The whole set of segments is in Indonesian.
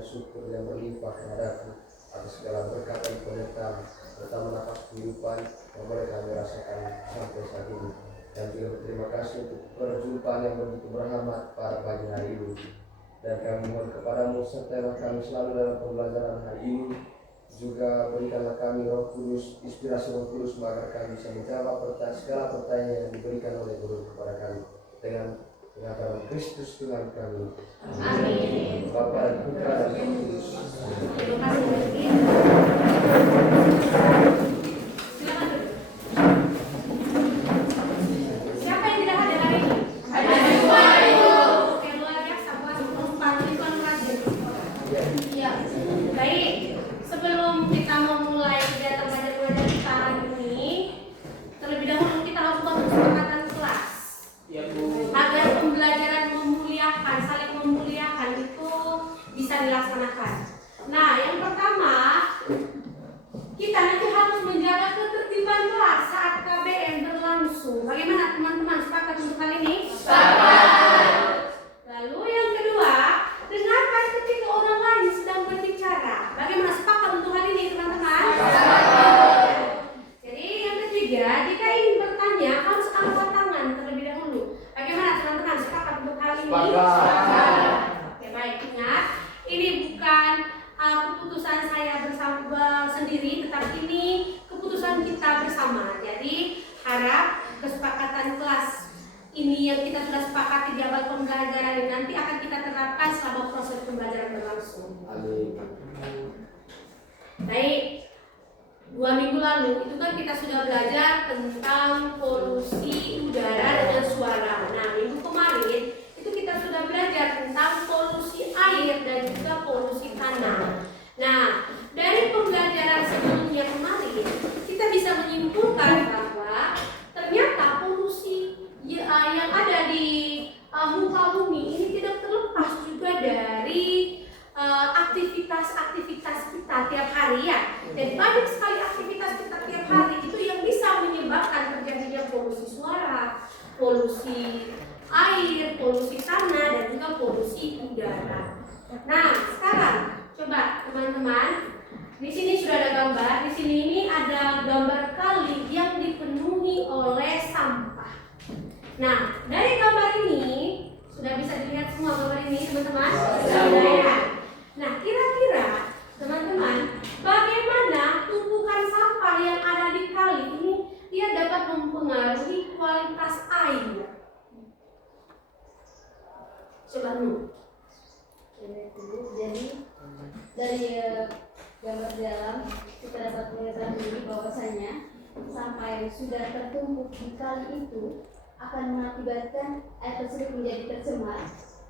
Syukur yang berlimpah kehadapan atas segala berkat dan penyertaan serta nafas kehidupan yang boleh kami rasakan sampai saat ini, dan juga berterima kasih untuk perjumpaan yang begitu berhambat pada pagi hari ini. Dan kami mohon kepadamu sertai kami selalu dalam pembelajaran hari ini. Juga berikanlah kami Roh Kudus, inspirasi Roh Kudus agar kami bisa menjawab segala pertanyaan yang diberikan oleh Guru kepada kami dengan dalam Kristus Tuhan kami. Amin. Bapa dan Putra dan Roh Kudus. Terima kasih. Siapa yang tidak hadir hari ini? Ada dua. Oke, luar biasa. Puasa 4 ribuan rajin. Iya. Baik. Sebelum kita memulai kegiatan belajar kita hari ini, terlebih dahulu kita harus buat kesepakatan kelas. Ya, Bu. Agar pembelajaran memuliakan, saling memuliakan itu bisa dilaksanakan. Nah, yang pertama, kita nanti harus menjaga ketertiban kelas saat KBM berlangsung. Bagaimana teman-teman, sepakat untuk hal ini? Sepakat. Lalu yang kedua, dengarkan ketika orang lain sedang berbicara. Bagaimana, sepakat untuk hal ini teman-teman? Sepakat. Jadi yang ketiga, jika ingin bertanya harus angkat tangan terlebih dahulu. Bagaimana teman-teman, sepakat untuk hal ini? Sepakat. Oke, baik, ingat ini bukan keputusan saya bersama sendiri, tetapi ini keputusan kita bersama. Jadi harap kesepakatan kelas ini yang kita sudah sepakati di awal pembelajaran ini nanti akan kita terapkan selama proses pembelajaran berlangsung. Amin. Baik, 2 minggu lalu itu kan kita sudah belajar tentang polusi udara dengan suara. Nah, minggu kemarin itu kita sudah belajar tentang polusi air dan juga polusi tanah. Nah, dari pembelajaran sebelumnya kemarin kita bisa menyimpulkan bahwa ternyata polusi yang ada di muka bumi ini tidak terlepas juga dari aktivitas-aktivitas kita tiap hari ya. Dan banyak sekali aktivitas kita tiap hari itu yang bisa menyebabkan terjadinya polusi suara, polusi air, polusi tanah, dan juga polusi udara. Nah, sekarang coba teman-teman, di sini sudah ada gambar. Di sini ini ada gambar kali yang dipenuhi oleh sampah. Nah, dari gambar ini sudah bisa dilihat semua gambar ini, teman-teman. Sudah ya. Nah, kira-kira teman-teman, bagaimana tumpukan sampah yang ada di kali ini dia dapat mempengaruhi kualitas air? Coba dulu. Jadi dari gambar di dalam kita dapat mengetahui bahwasanya sampah yang sudah tertumpuk di kali itu akan mengakibatkan air tersebut menjadi tercemar,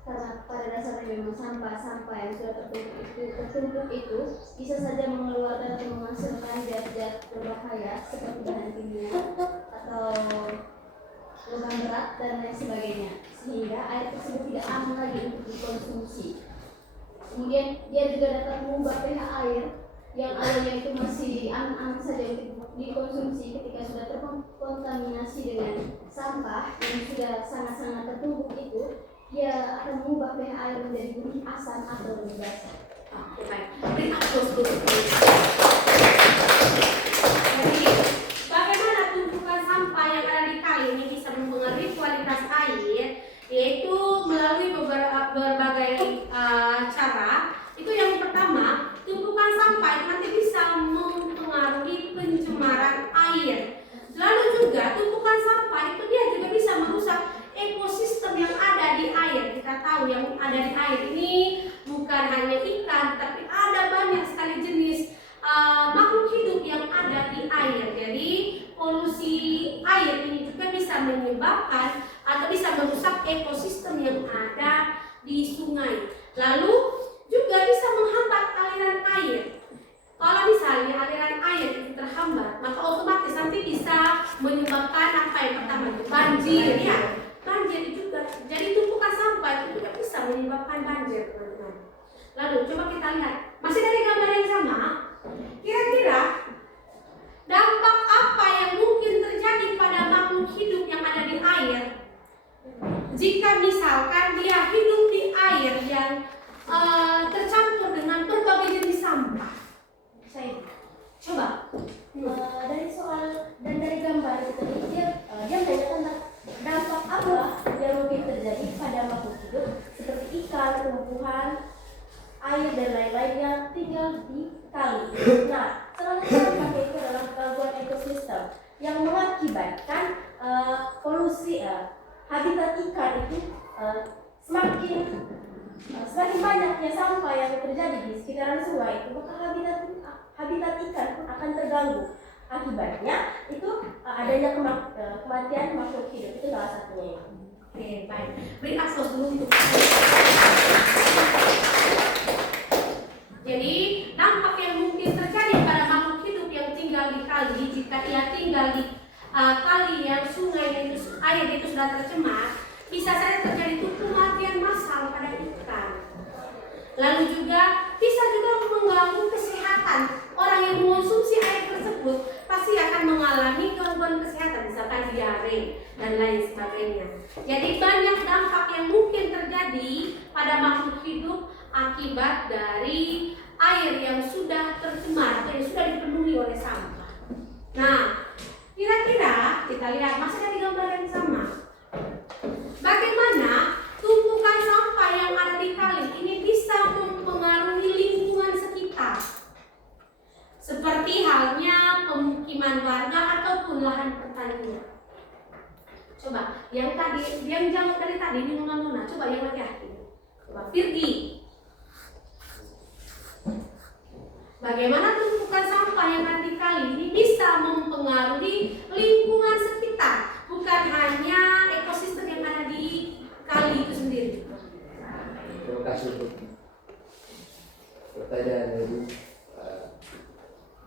karena pada dasarnya memang sampah yang sudah tertumpuk itu bisa saja mengeluarkan atau menghasilkan zat-zat berbahaya seperti bahan kimia atau logam berat dan lain sebagainya, sehingga air tersebut tidak aman lagi untuk dikonsumsi. Kemudian dia juga dapat mengubah pH air yang awalnya itu masih aman-aman saja untuk dikonsumsi, ketika sudah terkontaminasi dengan sampah yang sudah sangat-sangat tertumpuk itu, dia akan mengubah pH air menjadi gurih, asam, atau lebih basah. Oke, baik. Beri aplaus dulu. Jadi, bagaimana tumpukan sampah yang ada di kali ini bisa mempengaruhi kualitas air, yaitu melalui berbagai cara. Itu yang pertama, tumpukan sampah itu nanti bisa mempengaruhi pencemaran menyebabkan atau bisa merusak ekosistem yang ada di sungai. Lalu juga bisa menghambat aliran air. Kalau misalnya aliran air itu terhambat, maka otomatis nanti bisa menyebabkan apa yang pertama itu banjir ya. Banjir juga. Jadi tumpukan sampah itu juga bisa menyebabkan banjir, teman-teman. Lalu coba kita lihat, masih dari gambar yang sama, kira-kira dampak apa yang mungkin terjadi pada makhluk hidup yang ada di air jika misalkan dia hidup di air yang tercampur dengan berbagai jenis sampah? Saya coba. Dari soal dan dari gambar itu tadi dia menanyakan dampak apa yang mungkin terjadi pada makhluk hidup seperti ikan, tumbuhan, air dan lain-lain yang tinggal di kali. Nah, salah satu dampak itu adalah gangguan ekosistem yang mengakibatkan polusi habitat ikan itu semakin banyaknya sampah yang terjadi di sekitaran sungai itu, maka habitat ikan pun akan terganggu. Akibatnya itu adanya kematian makhluk hidup, itu salah satunya. Oke, baik. Beri aplaus dulu untuk. Jadi dampak yang mungkin terjadi pada makhluk hidup yang tinggal di kali jika ia tinggal di kali yang sungai itu air itu sudah tercemar, bisa saja terjadi kematian massal pada ikan. Lalu juga bisa juga mengganggu kesehatan orang yang mengonsumsi air tersebut, pasti akan mengalami gangguan kesehatan, misalkan diare dan lain sebagainya. Jadi banyak dampak yang mungkin terjadi pada makhluk hidup akibat dari air yang sudah tercemar atau yang sudah dipenuhi oleh sampah. Nah, kira-kira kita lihat masih ada di gambar yang sama. Bagaimana tumpukan sampah yang ada di kali ini bisa mempengaruhi lingkungan sekitar, seperti halnya pemukiman warga ataupun lahan pertanian. Coba, yang jawab dari tadi ini Nona, coba yang laki-laki. Coba, Virgi. Bagaimana tumpukan sampah yang ada di kali ini bisa mempengaruhi lingkungan sekitar, bukan hanya ekosistem yang ada di kali itu sendiri. Terima kasih untuk pertanyaan Ibu.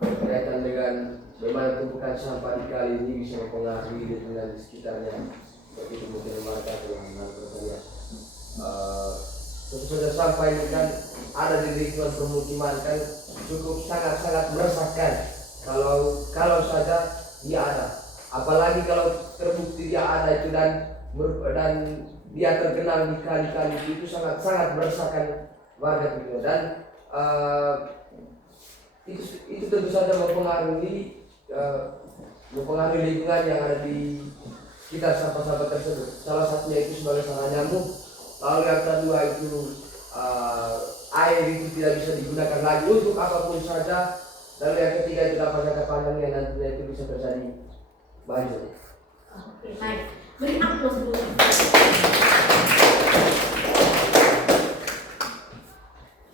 Berkaitan dengan bagaimana tumpukan sampah di kali ini bisa mempengaruhi lingkungan di sekitarnya, begitu mungkin mereka telah bertanya. Tentu saja sampah ini kan ada di lingkungan permukiman kan cukup sangat meresahkan kalau saja dia ada, apalagi kalau terbukti dia ada itu dan dia terkenal di kali-kali itu sangat meresahkan warga itu. Dan itu tentu saja mempengaruhi lingkungan yang ada di sekitar sampah-sampah tersebut. Salah satunya itu sebagai sarana nyamuk. Lalu yang kedua itu air itu tidak bisa digunakan lagi untuk apapun saja. Lalu yang ketiga itu dampak jangka panjang yang nantinya itu bisa terjadi banjir. Oke, baik. Beri aplaus dulu.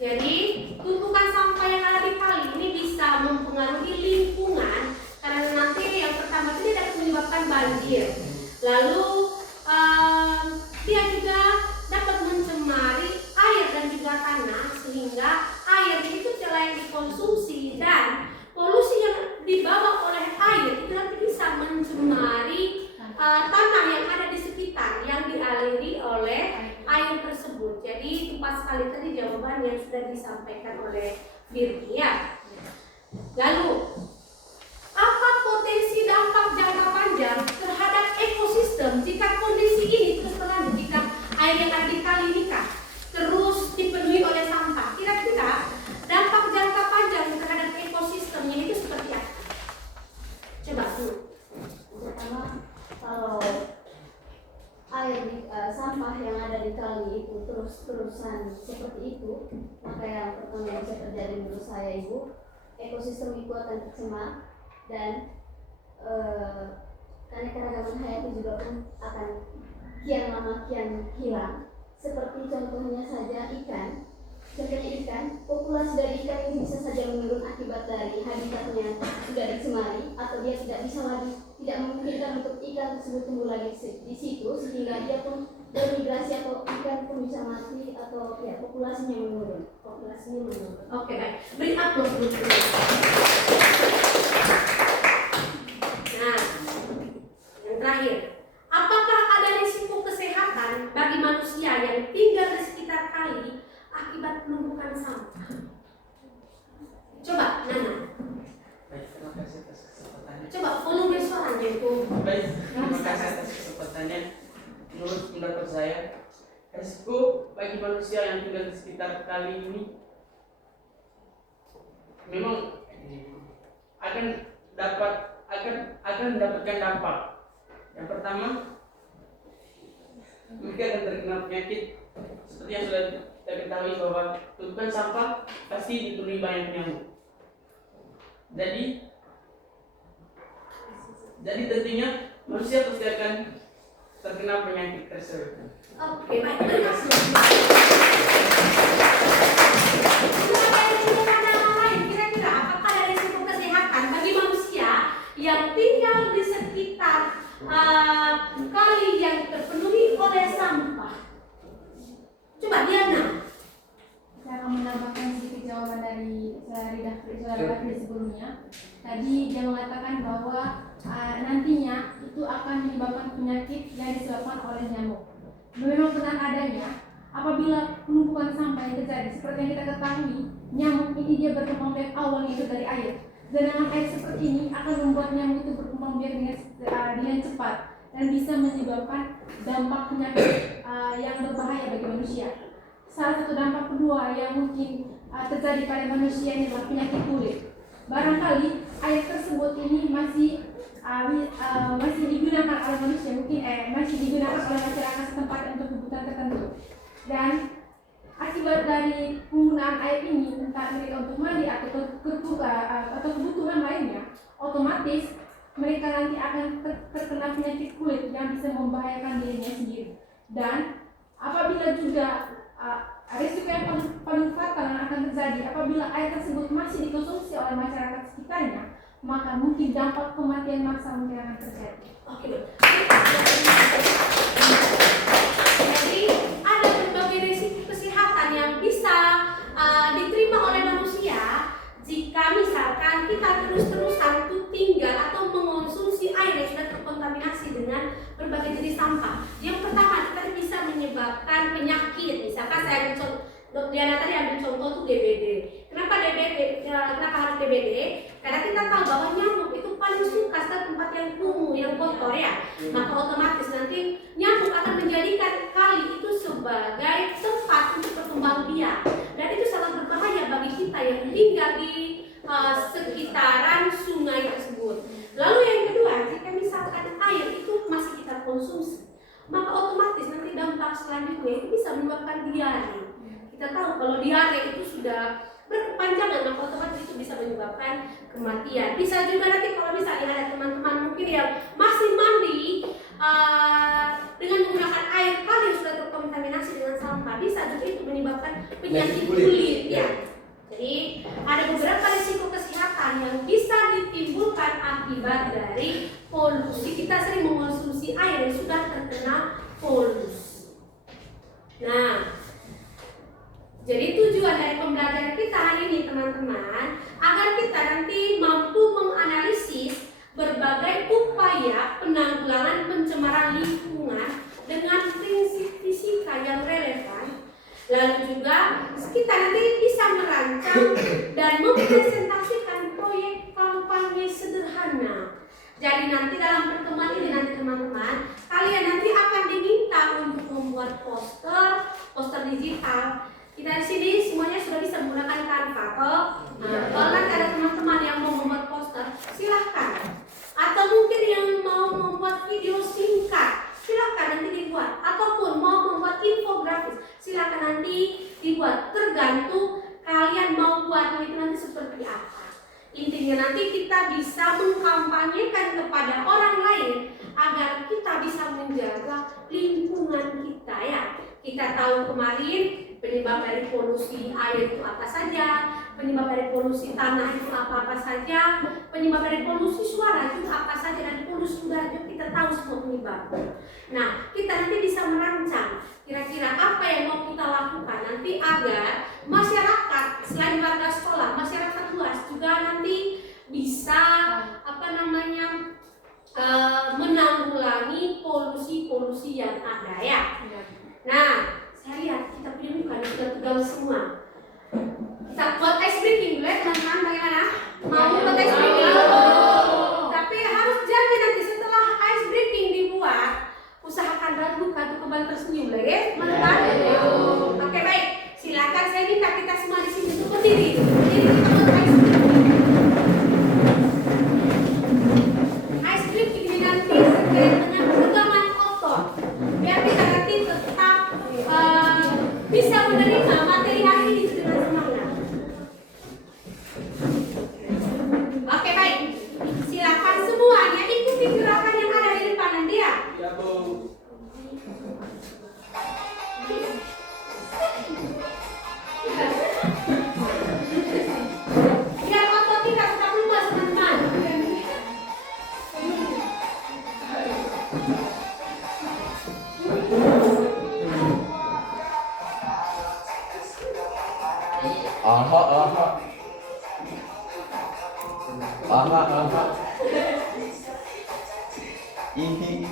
Jadi tumpukan sampah yang ada di kali ini bisa mempengaruhi lingkungan karena nanti yang pertama itu dapat menyebabkan banjir. Lalu dia juga dapat mencemari air dan juga tanah sehingga air itu tidak layak dikonsumsi dan polusi yang dibawa oleh air itu nanti bisa mencemari tanah yang ada di sekitar yang dialiri oleh air tersebut. Jadi tepat sekali tadi jawaban yang sudah disampaikan oleh Virgi ya. Lalu apa potensi dampak jangka panjang terhadap ekosistem jika kondisi ini terus berlanjut, jika air yang ada di kali ini terus dipenuhi oleh sampah? Kira-kira dampak jangka panjang terhadap ekosistemnya itu seperti apa? Coba dulu. Pertama, kalau air sampah yang ada di kali itu terus-terusan seperti itu, maka yang pertama yang bisa terjadi menurut saya Ibu, ekosistem itu akan tercemar dan keanekaragaman hayati juga pun akan kian lama kian hilang. Seperti contohnya saja ikan. Contohnya ikan, populasi dari ikan ini bisa saja menurun akibat dari habitatnya sudah dicemari atau dia tidak bisa lagi, tidak mungkin mengizinkan untuk ikan tersebut tumbuh lagi di situ, sehingga dia pun bermigrasi atau ikan pun bisa mati atau ya populasinya menurun. Oke, baik. Beri aplaus dulu. Nah, yang terakhir, apakah ada risiko kesehatan bagi manusia yang tinggal di sekitar kali akibat penumpukan sampah? Coba, Nana. Baik, terima kasih atas kesempatannya. Coba volume suaranya itu. Baik, terima kasih atas kesempatannya. Menurut pendapat saya, risiko bagi manusia yang tinggal di sekitar kali ini memang akan mendapatkan dampak. Yang pertama, mereka akan terkena penyakit seperti yang sudah kita ketahui bahwa tumpukan sampah pasti dipenuhi banyak nyamuk. Jadi tentunya manusia pasti akan terkena penyakit tersebut. Oke, baik. Terima kasih. Ada risiko pandangan lain kira-kira apakah ada risiko kesehatan bagi manusia yang tinggal di sekitar kali yang terpenuhi oleh sampah? Coba Diana. Saya akan menambahkan sedikit jawaban dari saudara Bakri sebelumnya. Tadi dia mengatakan bahwa nantinya itu akan menyebabkan penyakit yang disebabkan oleh nyamuk. Memang benar adanya, apabila penumpukan sampah yang terjadi seperti yang kita ketahui, nyamuk ini dia berkembang biak awalnya itu dari air. Dan dengan air seperti ini akan membuat nyamuk itu berkembang biak dengan cepat dan bisa menyebabkan dampak penyakit yang berbahaya bagi manusia. Salah satu dampak kedua yang mungkin terjadi pada manusia ini adalah penyakit kulit. Barangkali air tersebut ini masih digunakan oleh manusia, mungkin masih digunakan oleh masyarakat setempat untuk kebutuhan tertentu. Dan akibat dari penggunaan air ini, entah mereka untuk mandi atau kebutuhan lainnya, otomatis mereka nanti akan terkena penyakit kulit yang bisa membahayakan dirinya sendiri. Dan apabila juga risiko yang paling fatal yang akan terjadi apabila air tersebut masih dikonsumsi oleh masyarakat sekitarnya, maka mungkin dampak kematian massal mungkin akan terjadi. Oke, jadi ada berbagai risiko kesehatan yang bisa diterima oleh manusia jika misalkan kita terus-terusan tinggal atau mengonsumsi air yang sudah terkontaminasi dengan berbagai jenis sampah. Yang pertama, kita bisa menyebabkan penyakit. Misalkan saya ambil contoh, Diana tadi ambil contoh tuh DBD. Kenapa DBD? Kenapa harus DBD? Karena kita tahu bahwa nyamuk itu paling suka tempat yang kumuh, yang kotor ya. Maka otomatis nanti nyamuk akan menjadikan kali itu sebagai tempat untuk berkembang biak. Dan itu sangat berbahaya bagi kita yang tinggal di sekitaran sungai tersebut. Lalu yang kedua, jika misalkan air itu masih kita konsumsi, maka otomatis nanti dampak selanjutnya itu bisa menyebabkan diare. Kita tahu kalau diare itu sudah berkepanjangan, maka otomatis itu bisa menyebabkan kematian. Bisa juga nanti kalau misalnya ada teman-teman mungkin yang masih mandi dengan menggunakan air kali yang sudah terkontaminasi dengan sampah, bisa juga itu menyebabkan penyakit kulit ya. Jadi ada beberapa risiko kesehatan yang bisa ditimbulkan akibat dari polusi. Kita sering mengonsumsi air yang sudah terkena polusi. Nah, jadi tujuan dari pembelajaran kita hari ini teman-teman, agar kita nanti mampu menganalisis berbagai upaya penanggulangan pencemaran lingkungan dengan prinsip fisika yang relevan. Lalu juga kita nanti bisa merancang dan mempresentasikan proyek kampanye sederhana. Jadi nanti dalam pertemuan ini nanti teman-teman, kalian nanti akan diminta untuk membuat poster digital. Kita di sini semuanya sudah bisa menggunakan Canva. Kalau nanti ada teman-teman yang mau membuat poster, silahkan. Atau mungkin yang mau membuat video singkat, silakan nanti dibuat. Ataupun mau membuat infografis, silakan nanti dibuat. Tergantung kalian mau buatnya itu nanti seperti apa. Intinya nanti kita bisa mengkampanyekan kepada orang lain agar kita bisa menjaga lingkungan kita ya. Kita tahu kemarin penyebab dari polusi air itu apa saja, penyebab dari polusi tanah itu apa-apa saja, penyebab dari polusi suara itu apa saja, dan polusi udara juga kita tahu semua penyebab. Nah, kita nanti bisa merancang kira-kira apa yang mau kita lakukan nanti agar masyarakat selain warga sekolah, masyarakat luas juga nanti bisa menanggulangi polusi-polusi yang ada ya. Nah, saya lihat kita punya muka sudah tegang semua. Kita buat ice breaking dulu ya teman-teman, bagaimana? Mau buat ice breaking? Tapi harus janji nanti setelah ice breaking dibuat, usahakan raut muka untuk kembali tersenyum lah ya teman-teman. Oke baik, silakan saya minta kita semua di sini untuk berdiri. Berdiri kita buat ice breaking. Ice breaking ini nanti terkait dengan pegangan otot, biar kita nanti tetap bisa menerima materi hari ini dengan semangat. Oke baik, silakan semuanya ikuti gerakan yang ada di depan nanti ya. Ya Bu. Biar otot kita tetap luas teman-teman. Aha, aha. Aha, aha. Ihi.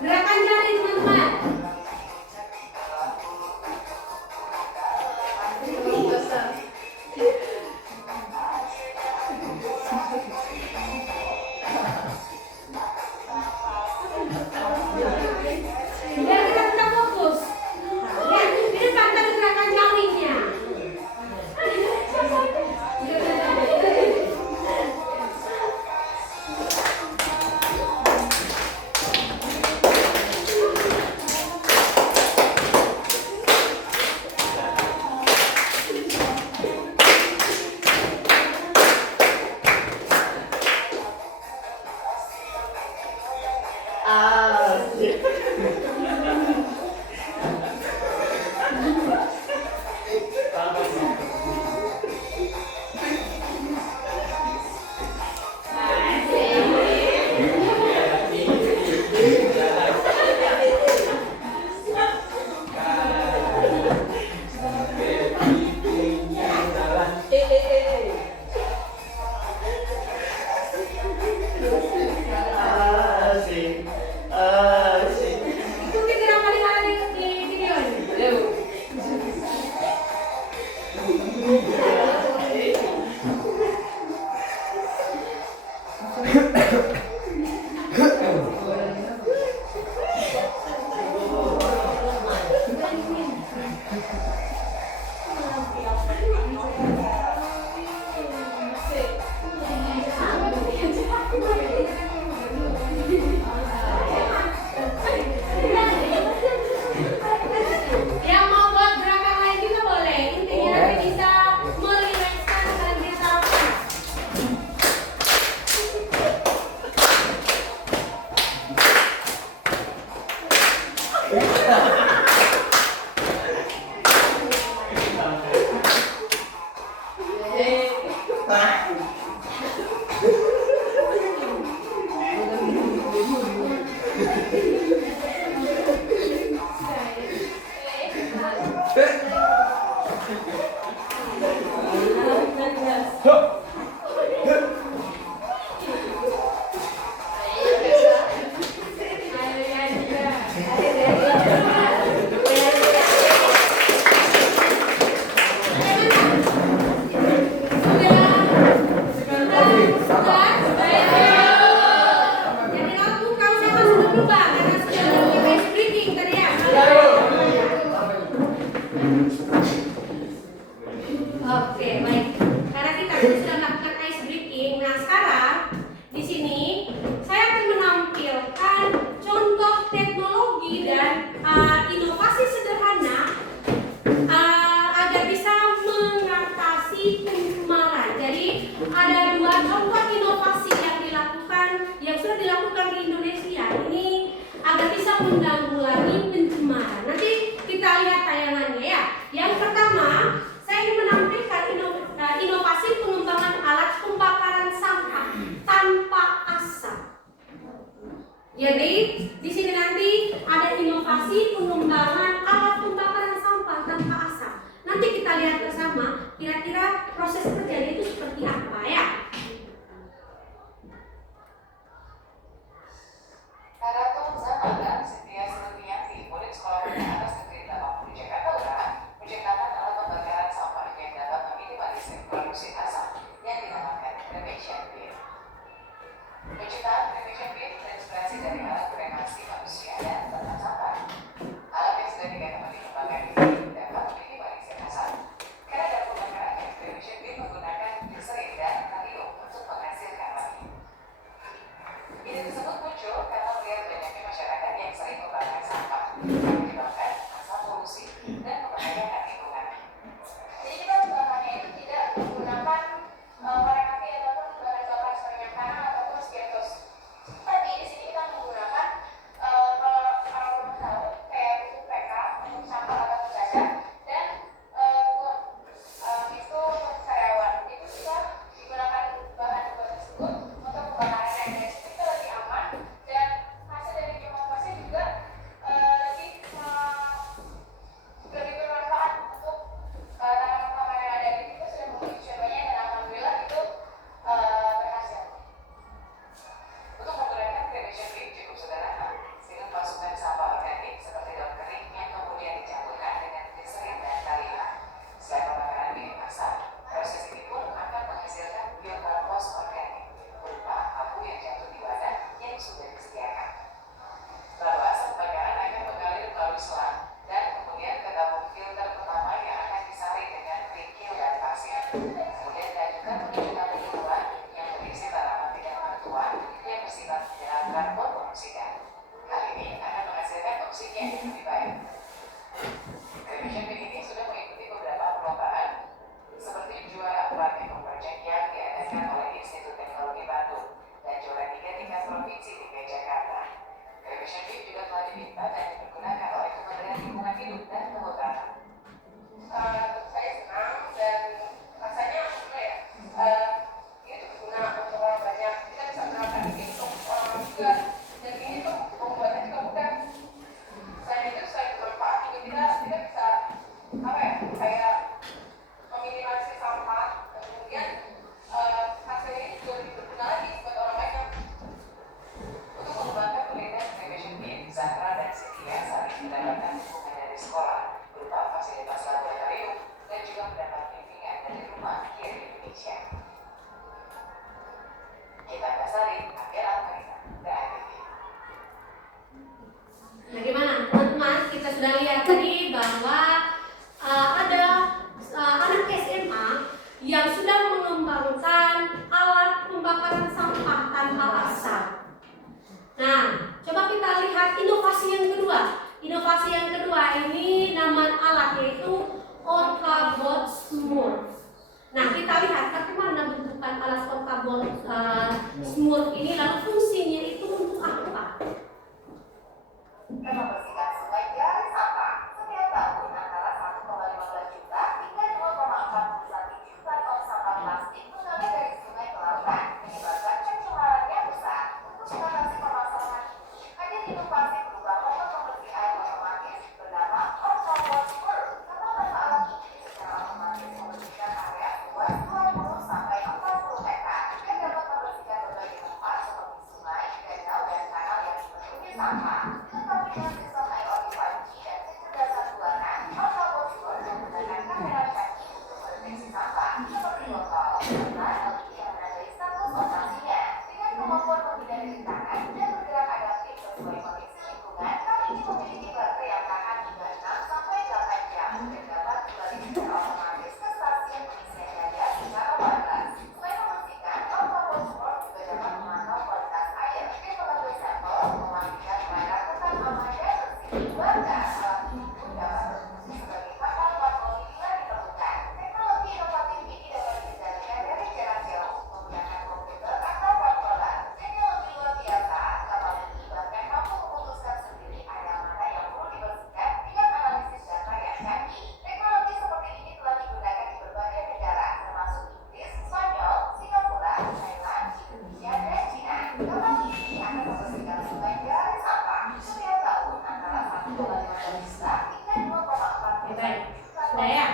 Gerakan jari teman-teman. Biar kita tetap fokus. Lihat, di depan tadi gerakan jarinya. Ikuti gerakan yang ada di video ini. Yang mau buat gerakan lain juga boleh. Intinya nanti bisa merilekskan dan kita lakukan. Kemudian dilanjutkan penunjukan penyuluhan yang berisi tanaman tidak bertuan yang bersifat mineral karbon monoksida. Hal ini akan menghasilkan oksigen yang lebih baik. Television Week ini sudah mengikuti beberapa perlombaan seperti juara 4 Eco-Project yang diadakan oleh Institut Teknologi Bandung dan juara 3 tingkat provinsi DKI Jakarta. Television Week juga telah diminta dan dipergunakan oleh Kementerian Lingkungan Hidup dan Kehutanan. Saya senang dan rasanya ini tuh berguna untuk orang banyak. Kita bisa menerapkan ini untuk orang juga, dan ini tuh pembuatnya juga mudah. Selain itu, selain bermanfaat juga kita bisa kayak meminimalisir sampah, dan kemudian hasil ini juga lebih berguna lagi buat orang banyak. Untuk mengembangkan kuliner Television Week, Zahra dan Cynthia saat ini mendapatkan dukungan dari sekolah berupa fasilitas laboratorium dan juga mendapat bimbingan dari rumah Kiai Indonesia. Kita Basari, Akhir Al-Marina, DATV. Nah, gimana teman-teman? Kita sudah lihat tadi bahwa ada anak SMA yang sudah mengembangkan alat pembakaran sampah tanpa asap. Nah, coba kita lihat inovasi yang kedua. Inovasi yang kedua ini nama alat yaitu OrcaBot Smurf. Nah, kita lihat bagaimana bentukan alat OrcaBot Smurf ini, lalu fungsinya itu untuk apa? Membersihkan sungai dari sampah. Setiap tahun antara 1,15 juta hingga 2,41 juta ton sampah plastik mengalir dari sungai ke lautan, menyebabkan pencemaran yang besar. Untuk mengatasi permasalahan ini, ada inovasi berupa robot pembersih air otomatis bernama OrcaBot Smurf. Karena alat ini secara otomatis membersihkan area luas 20 sampai 40 hektar dan dapat membersihkan berbagai tempat seperti sungai, danau, dan kanal yang dipenuhi sampah. Dengan sistem IoT 5G dan kecerdasan buatan, OrcaBot Smurf menggunakan kamera canggih untuk mendeteksi sampah seperti botol, serta LED yang menandai status operasinya. Dengan kemampuan menghindari rintangan dan bergerak adaptif sesuai kondisi lingkungan, kali ini memiliki baterai yang tahan hingga 6 sampai 8 jam dan dapat kembali secara otomatis ke stasiun pengisian daya secara wireless. Selain membersihkan, OrcaBot Smurf juga dapat memantau kualitas air dan mengambil sampel, memastikan pelayanan tetap aman dan bersih. Bahkan alat ini pun dapat berfungsi sebagai kapal patroli bila diperlukan. Teknologi inovatif ini dapat dikendalikan dari jarak jauh menggunakan komputer atau kontroler. Dan yang lebih luar biasa, kapal ini bahkan mampu memutuskan sendiri area mana yang perlu dibersihkan dengan analisis data yang canggih. Teknologi seperti ini telah digunakan di berbagai negara, termasuk Inggris, Spanyol, Singapura, Thailand, Indonesia, dan China. Kapal ini akan membersihkan sungai dari sampah setiap tahun antara 1,15 juta hingga 2,41 Baik. juta Sudah ya?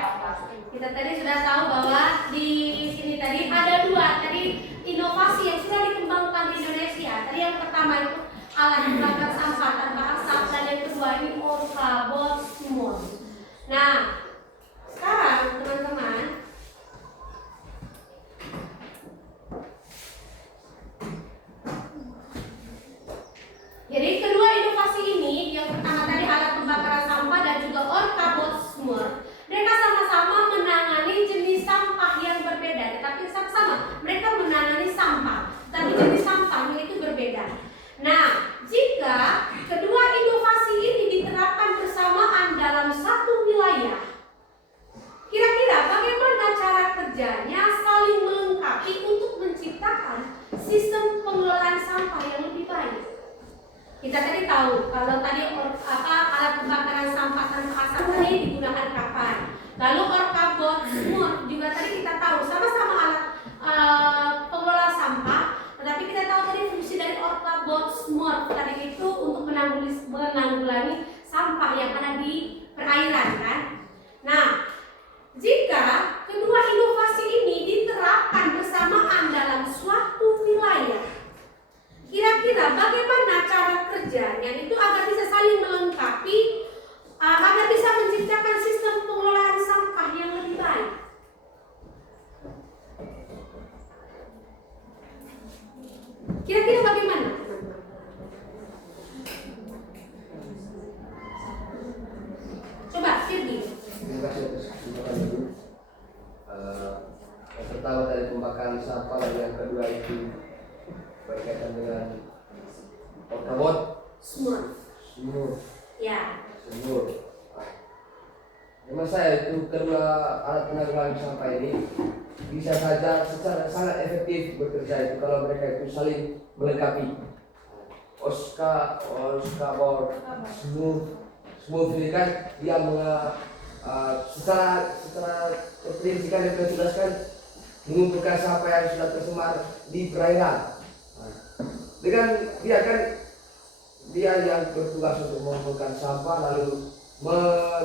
Kita tadi sudah tahu bahwa di sini tadi ada dua tadi inovasi yang sudah dikembangkan di Indonesia. Tadi yang pertama itu alat pembakar sampah tanpa asap, dan yang kedua ini OrcaBot Smurf. Nah, sekarang teman-teman, jadi kedua inovasi ini, yang pertama tadi alat pembakaran sampah dan juga OrcaBot Smurf, mereka sama-sama menangani jenis sampah yang berbeda, tetapi sama-sama mereka menangani sampah, tapi jenis sampahnya itu berbeda. Nah, jika kedua inovasi ini diterapkan bersamaan dalam satu wilayah, kira-kira bagaimana cara kerjanya saling melengkapi untuk menciptakan sistem pengelolaan sampah yang lebih baik? Kita tadi tahu kalau tadi alat pembakaran sampah tanpa asap tadi digunakan kapan. Lalu OrcaBot Smurf juga tadi kita tahu sama-sama alat pengelola sampah, tetapi kita tahu tadi fungsi dari OrcaBot Smurf tadi itu untuk menanggulangi sampah yang ada di perairan kan. Nah, jika kedua inovasi ini diterapkan bersamaan dalam suatu wilayah, kira-kira bagaimana cara kerjanya itu agar bisa saling melengkapi, agar bisa menciptakan sistem pengelolaan sampah yang lebih baik? Kira-kira bagaimana? Coba, Firdi. Terima kasih atas kesempatan ini. kali sampah, lalu yang kedua itu berkaitan dengan orkabot Smooth. sumur. Ya. Memang saya itu kedua alat penanggulangan sampah ini bisa saja secara sangat efektif bekerja itu kalau mereka itu saling melengkapi. Oskabor smooth ini kan dia secara prinsipkan dan menjelaskan mengumpulkan sampah yang sudah tercemar di perairan. Dengan dia kan dia yang bertugas untuk mengumpulkan sampah lalu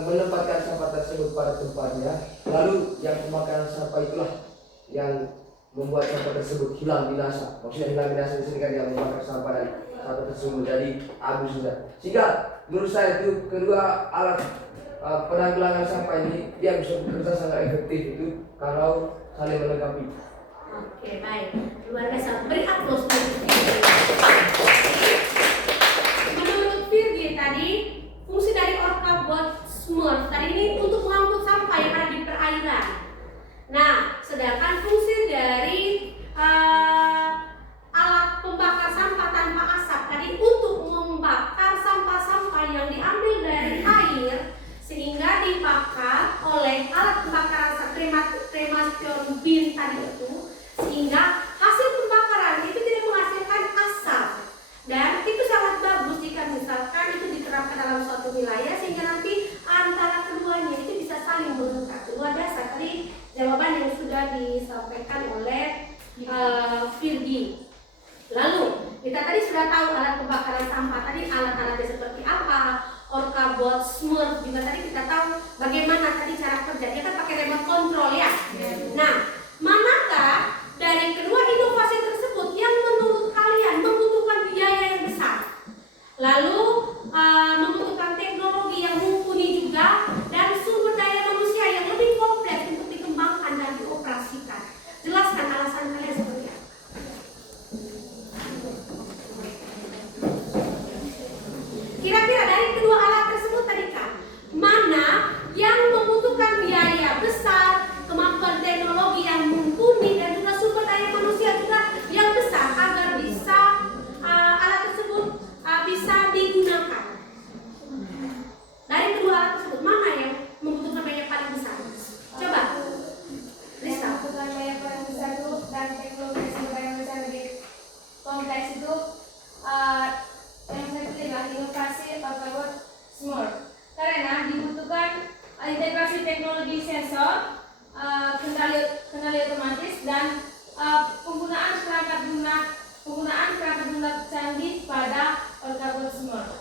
menempatkan sampah tersebut pada tempatnya, lalu yang pembakaran sampah itulah yang membuat sampah tersebut hilang binasa. Maksudnya hilang binasa di sini kan yang membakar sampah dan sampah tersebut menjadi abu sudah. Sehingga menurut saya itu kedua alat penanggulangan sampah ini dia bisa bekerja sangat efektif itu kalau saling melengkapi. Oke, baik. Luar biasa. Beri aplaus untuk menurut Virgi tadi, fungsi dari orkabot smooth tadi ini untuk mengangkut sampah yang ada di perairan. Nah, sedangkan fungsi dari alat pembakar sampah tanpa asap tadi untuk membakar sampah-sampah yang diambil dari air sehingga dibakar oleh alat pembakaran cremation bin tadi itu, sehingga hasil pembakaran itu tidak menghasilkan asap. Dan itu sangat bagus jika misalkan itu diterapkan dalam suatu wilayah sehingga nanti antara keduanya itu bisa saling melengkapi. Luar biasa tadi jawaban yang sudah disampaikan oleh Virgi. Lalu kita tadi sudah tahu alat pembakaran sampah tadi alat-alatnya seperti apa, orkabot smooth juga tadi kita tahu bagaimana tadi cara kerja. Dia kan pakai remote control ya. Nah, manakah dari kedua inovasi tersebut yang menurut kalian membutuhkan biaya yang besar, lalu membutuhkan teknologi yang mumpuni juga dan sumber daya manusia yang lebih kompleks untuk dikembangkan dan dioperasikan? Jelaskan alasan kalian seperti apa. Kira-kira dari kedua alat tersebut tadi kan, mana yang membutuhkan biaya besar, kemampuan teknologi yang mumpuni dan juga sumber daya manusia juga yang besar agar bisa alat tersebut bisa digunakan? Dari kedua alat tersebut mana yang membutuhkan biaya paling besar? Coba, Risa. Membutuhkan biaya paling besar itu dan teknologi sumber daya manusia lebih kompleks itu yang saya pilih adalah inovasi orkabot smooth karena dibutuhkan integrasi teknologi sensor, kendali otomatis dan penggunaan perangkat lunak canggih pada orkabot smooth.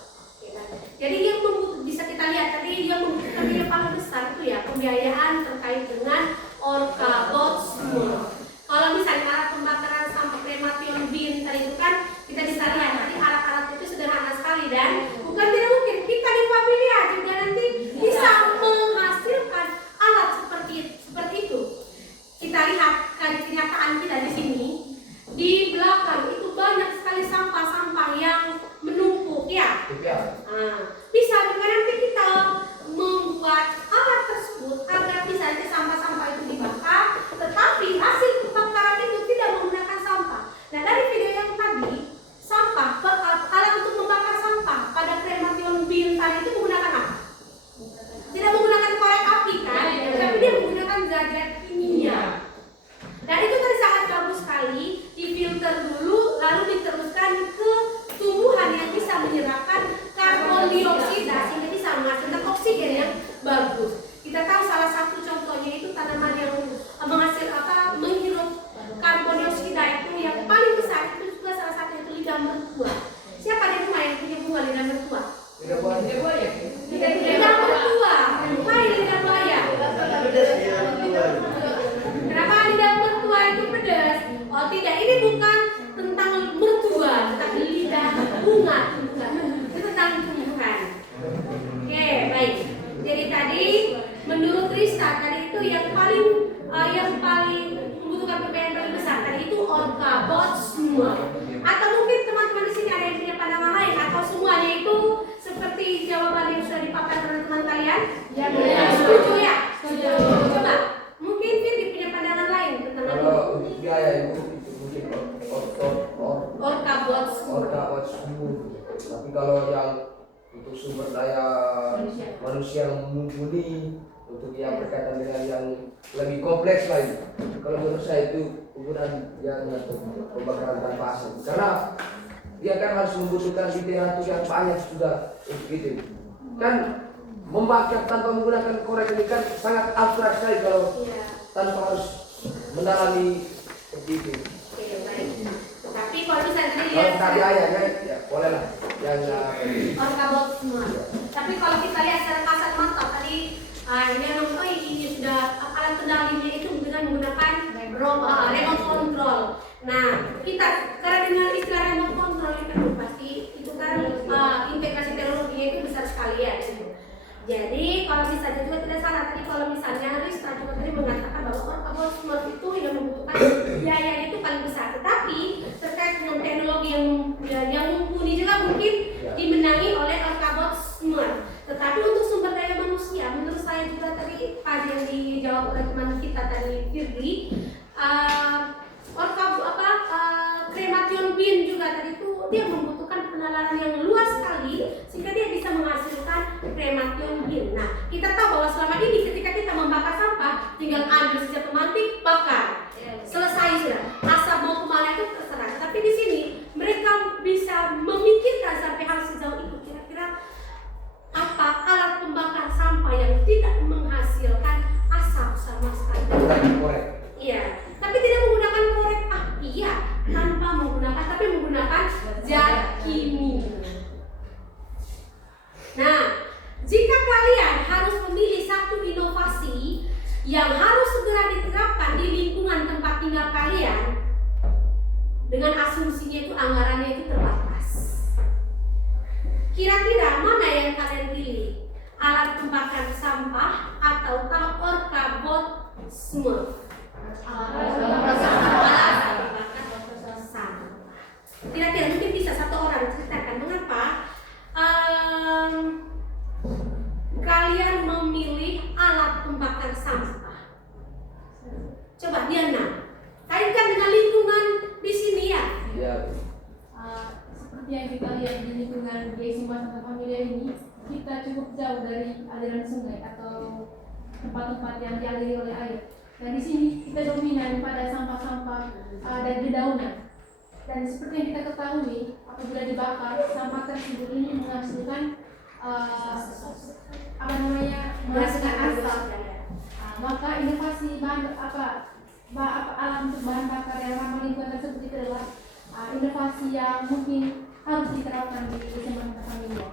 Jadi yang bisa kita lihat tadi dia membutuhkan biaya paling besar itu ya pembiayaan terkait dengan orkabot smooth. Kalau misalnya alat pembakaran sampah cremation bin tadi itu kan kita bisa lihat tadi alat-alat itu sederhana sekali dan bukan tidak mungkin kita di Familia juga nanti bisa menghasilkan alat seperti itu. Kita lihat kenyataan kita di sini di belakang itu banyak sekali sampah-sampah yang menumpuk ya. Bisa juga nanti kita membuat alat tersebut agar bisa nanti sampah-sampah itu dibakar, tetapi hasil pembakaran itu tidak menggunakan sampah. Nah dari video yang tadi, alat untuk membakar sampah pada cremation bin tadi itu menggunakan apa? Tidak menggunakan korek api kan, tapi dia menggunakan zat kimia. Dan itu tadi sangat bagus sekali, difilter dulu lalu diteruskan ke tumbuhan yang bisa menyerapkan karbon dioksida sehingga bisa menghasilkan oksigen yang bagus. Kita tahu salah satu contohnya itu tanaman yang menghirup karbon dioksida itu yang paling besar itu juga salah satu itu lidah mertua. Siapa di rumah yang punya bunga lidah mertua? Lidah buaya. Lidah mertua. Hai lidah buaya. Kenapa lidah mertua itu pedas? Oh tidak, ini bukan tentang mertua, tetapi lidah bunga. Itu tentang tumbuhan. Oke, baik. Jadi tadi menurut Rista tadi itu yang paling membutuhkan pembiayaan paling besar tadi itu orkabot smooth. Atau mungkin teman-teman di sini ada yang punya pandangan lain atau semuanya itu seperti jawaban yang sudah dipaparkan teman-teman kalian? Ya, setuju ya? Setuju. Coba, mungkin Firdi punya pandangan lain tentang Kalau biaya itu Tapi kalau yang untuk sumber daya manusia yang mumpuni, untuk yang berkaitan dengan yang lebih kompleks lagi, kalau menurut saya itu penggunaan yang pembakaran tanpa asap, karena dia kan harus membutuhkan literatur yang banyak sudah untuk itu. Kan membakar tanpa menggunakan korek ini kan sangat abstrak sekali kalau tanpa harus mendalami seperti itu. Oke, baik. Tapi kalau misalnya Kalau dilihat tadi ayahnya ya boleh lah yang orkabot semua. Tapi kalau kita lihat secara kasat mata tadi memang ini sudah alat kendalinya itu dengan menggunakan remote control. Nah, kita karena dengan istilah remote control itu kan pasti itu kan integrasi teknologinya itu besar sekali ya. Jadi kalau misalnya juga tidak salah tadi kalau misalnya Rista juga tadi mengatakan bahwa orkabot smart itu yang membutuhkan biaya itu paling besar. Tetapi terkait dengan teknologi yang mumpuni juga mungkin dimenangi oleh orkabot smart. Tetapi untuk sumber daya manusia, menurut saya juga tadi yang dijawab oleh teman kita tadi Firly, kremation bin juga tadi itu dia membutuhkan penalaran yang luas sekali sehingga dia bisa menghasilkan kremation bin. Nah, kita tahu bahwa selama ini ketika kita membakar sampah, tinggal ambil saja pemantik, bakar, selesai sudah. Asap mau kemana itu terserah. Tapi di sini mereka bisa memikirkan sampai hal sejauh itu kira-kira apa alat pembakar sampah yang tidak menghasilkan asap sama sekali. korek. Iya, tapi tidak menggunakan korek api ya, tapi menggunakan zat kimia. Nah, jika kalian harus memilih satu inovasi yang harus segera diterapkan di lingkungan tempat tinggal kalian, dengan asumsinya itu anggarannya itu terbatas. Kira-kira mana yang kalian pilih? Alat pembakar sampah ataukah orkabot smart? Kira-kira mungkin bisa satu orang ceritakan mengapa kalian memilih alat pembakar sampah? Coba Diana, kaitkan dengan lingkungan di sini ya. Ya. Seperti yang kita lihat di lingkungan Desa Santa Familia ini, kita cukup jauh dari aliran sungai atau tempat-tempat yang dialiri oleh air. Dan di sini kita dominan pada sampah-sampah dari dedaunan. Dan seperti yang kita ketahui, apabila dibakar, sampah tersebut ini menghasilkan menghasilkan asap. Maka inovasi alat untuk bahan bakar yang ramah lingkungan tersebut itu adalah inovasi yang mungkin harus diterapkan di Santa Familia.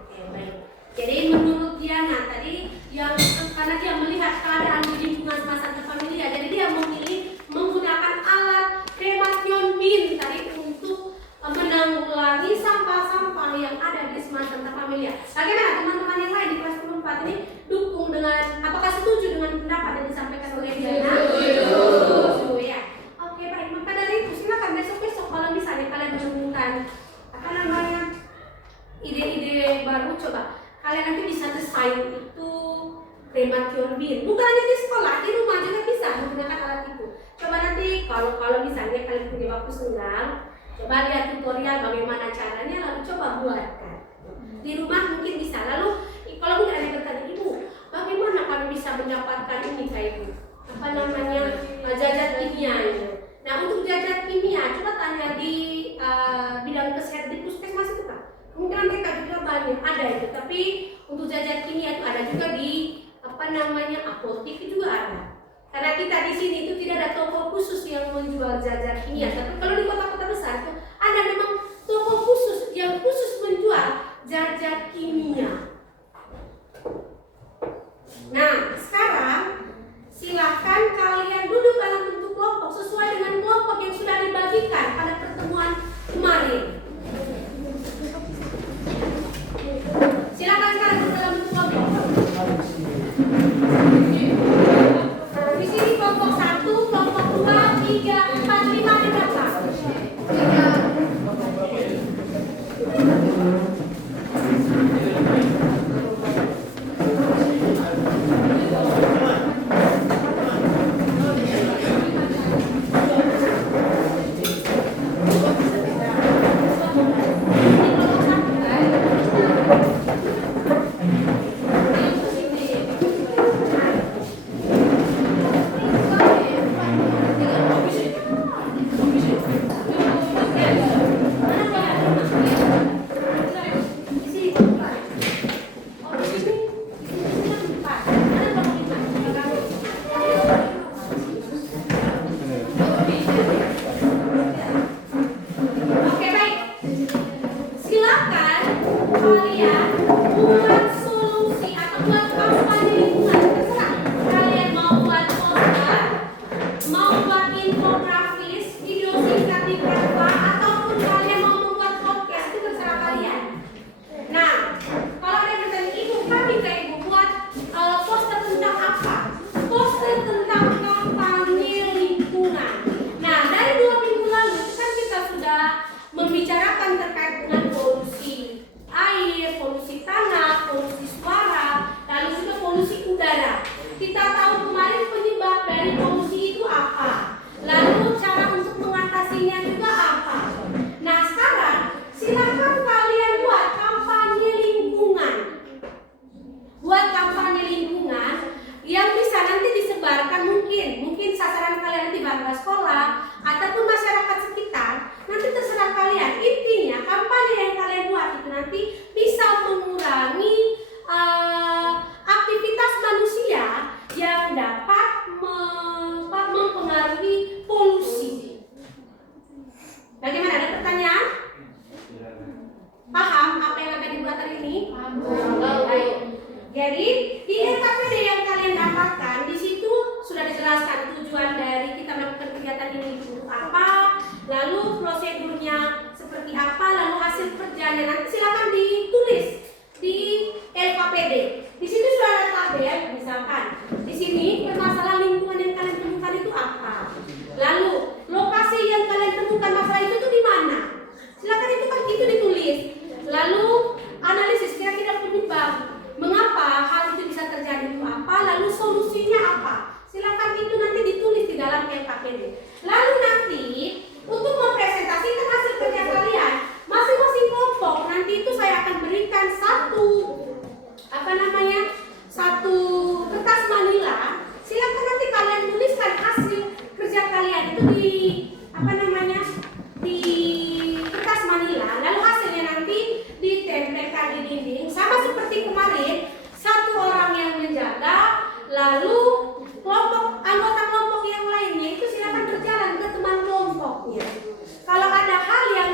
Jadi menurut Diana tadi yang karena dia melihat keadaan di lingkungan Santa Familia, jadi dia memilih menggunakan alat kremation bin tadi untuk menanggulangi sampah-sampah yang ada di Santa Familia. Bagaimana teman-teman yang lain di kelas 4 ini dukung dengan apakah setuju dengan pendapat yang disampaikan oleh Diana? Setuju ya. Oke baik, maka dari itu silakan besok-besok kalau misalnya kalian menemukan ide-ide baru, coba kalian nanti bisa desain itu kremation bin. Bukan hanya di sekolah, di rumah juga bisa menggunakan alat itu. Coba nanti kalau misalnya kalian punya waktu senggang, coba lihat tutorial bagaimana caranya, lalu coba buatkan. Di rumah mungkin bisa. Lalu kalau mungkin ada yang bertanya, Ibu, bagaimana kami bisa mendapatkan ini kayak itu? Zat kimia itu. Nah untuk zat kimia, coba tanya di bidang kesehatan di puskesmas itu kan. Mungkin mereka juga banyak ada itu, tapi untuk zat kimia itu ada juga di apotek juga ada. Karena kita di sini itu tidak ada toko khusus yang menjual zat kimia. Tapi kalau di kota-kota besar itu ada memang toko khusus yang khusus menjual zat kimia. Nah sekarang silakan kalian duduk dalam bentuk kelompok sesuai dengan kelompok yang sudah dibagikan pada pertemuan kemarin. Silakan sekarang duduk dalam bentuk kelompok. Di sini kelompok 1, kelompok 2, 3, 4, 5 di belakang. mungkin sasaran kalian nanti bangga sekolah ataupun masyarakat sekitar, nanti terserah kalian. Intinya kampanye yang kalian buat itu nanti bisa mengurangi aktivitas manusia yang dapat mempengaruhi polusi. Bagaimana, ada pertanyaan? Paham apa yang akan dibuat hari ini? Baik. Jadi di LKPD yang kalian dapatkan di situ sudah dijelaskan tujuan dari kita melakukan kegiatan ini untuk apa, lalu prosedurnya seperti apa, lalu hasil kerjanya nanti silakan ditulis di LKPD. Di situ sudah ada tabel, misalkan di sini permasalahan lingkungan yang kalian temukan itu apa, lalu lokasi yang kalian temukan masalah itu tuh di mana. Silakan itu kan itu ditulis. Lalu analisis kira-kira penyebab mengapa hal itu bisa terjadi itu apa, lalu solusinya apa. Silakan itu nanti ditulis di dalam LKPD. Lalu nanti untuk mempresentasikan hasil kerja kalian, masing-masing kelompok nanti itu saya akan berikan satu kertas manila. Silakan nanti kalian tuliskan hasil kerja kalian itu di kertas manila. Lalu hasilnya nanti ditempelkan di dinding, sama seperti kemarin, satu orang yang menjaga, lalu anggota kelompok yang lainnya itu silakan berjalan ke teman kelompoknya. Kalau ada hal yang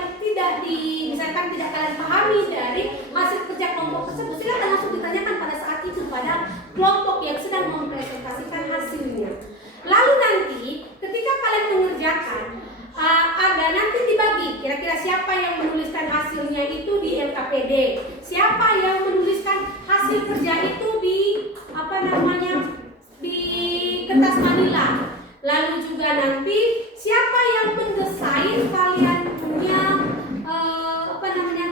misalkan tidak kalian pahami dari hasil kerja kelompok tersebut, silakan langsung ditanyakan pada saat itu pada kelompok yang sedang mempresentasikan hasilnya. Lalu nanti ketika kalian mengerjakan, ada nanti dibagi kira-kira siapa yang menuliskan hasilnya itu di LKPD, siapa yang menuliskan hasil kerja itu di kertas manila, lalu juga nanti siapa yang mendesain kalian punya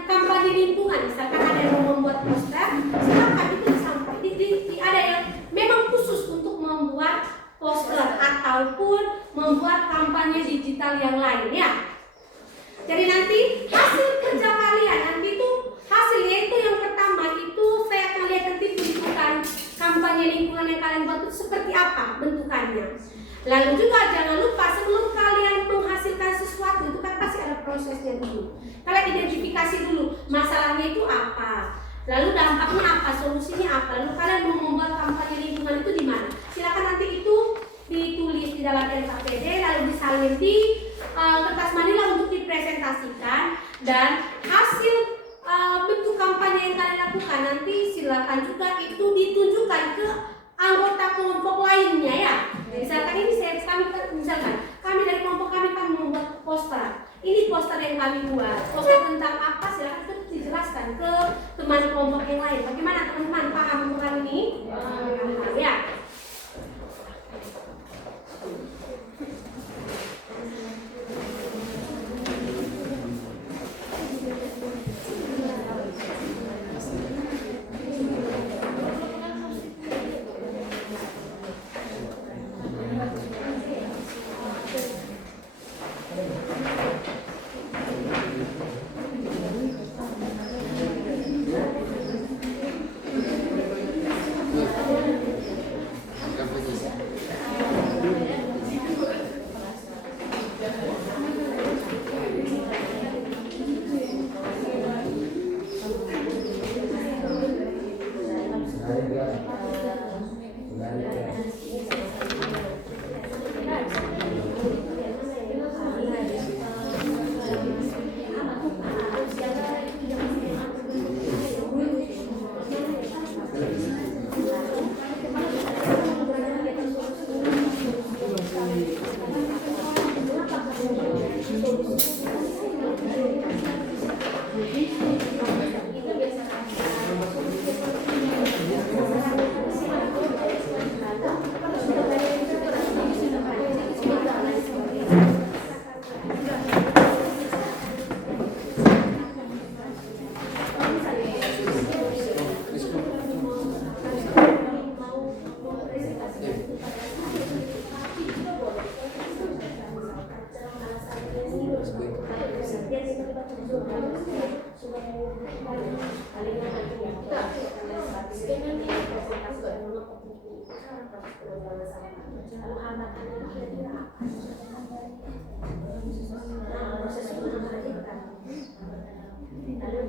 kampanye lingkungan. Misalkan ada yang mau membuat poster, silakan itu disampaikan. Ada yang memang khusus untuk membuat poster ataupun membuat kampanye digital yang lain ya. Jadi nanti hasil kerja kalian nanti itu hasilnya itu yang pertama itu saya akan lihat nanti bentukan kampanye lingkungan yang kalian buat itu seperti apa bentukannya. Lalu juga jangan lupa sebelum kalian menghasilkan sesuatu itu kan pasti ada prosesnya dulu. Kalian identifikasi dulu masalahnya itu apa, lalu dampaknya apa, solusinya apa, lalu kalian mau membuat kampanye lingkungan itu di mana. Silakan nanti itu ditulis di dalam LKPD lalu disalin di kertas manila untuk dipresentasikan, dan hasil bentuk kampanye yang kalian lakukan nanti silakan juga itu ditunjukkan ke anggota kelompok lainnya ya. Misalkan ini kami dari kelompok kami membuat poster. Ini poster yang kami buat. Poster tentang apa silakan itu dijelaskan ke teman kelompok yang lain. Bagaimana teman-teman paham untuk hal ini? Paham ya. Kita Lalu hambatannya kira-kira apa? Nah, proses menghadirkan. Lalu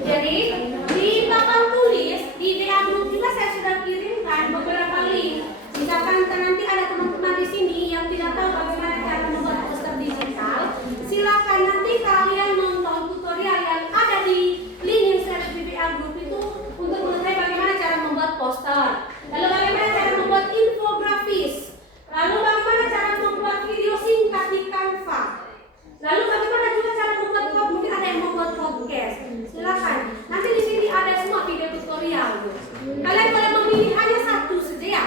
jadi di papan tulis di WA group juga saya sudah kirimkan beberapa link. Misalkan nanti ada teman-teman di sini yang tidak tahu bagaimana cara membuat poster digital, silakan nanti kalian nonton tutorial yang ada di link yang saya di WA group itu untuk mengetahui bagaimana cara membuat poster, lalu bagaimana cara membuat infografis, lalu bagaimana cara membuat video singkat di Canva, lalu bagaimana juga cara membuat mungkin ada yang membuat podcast. Silakan. Nanti di sini ada semua video tutorial. Kalian boleh memilih hanya satu saja ya.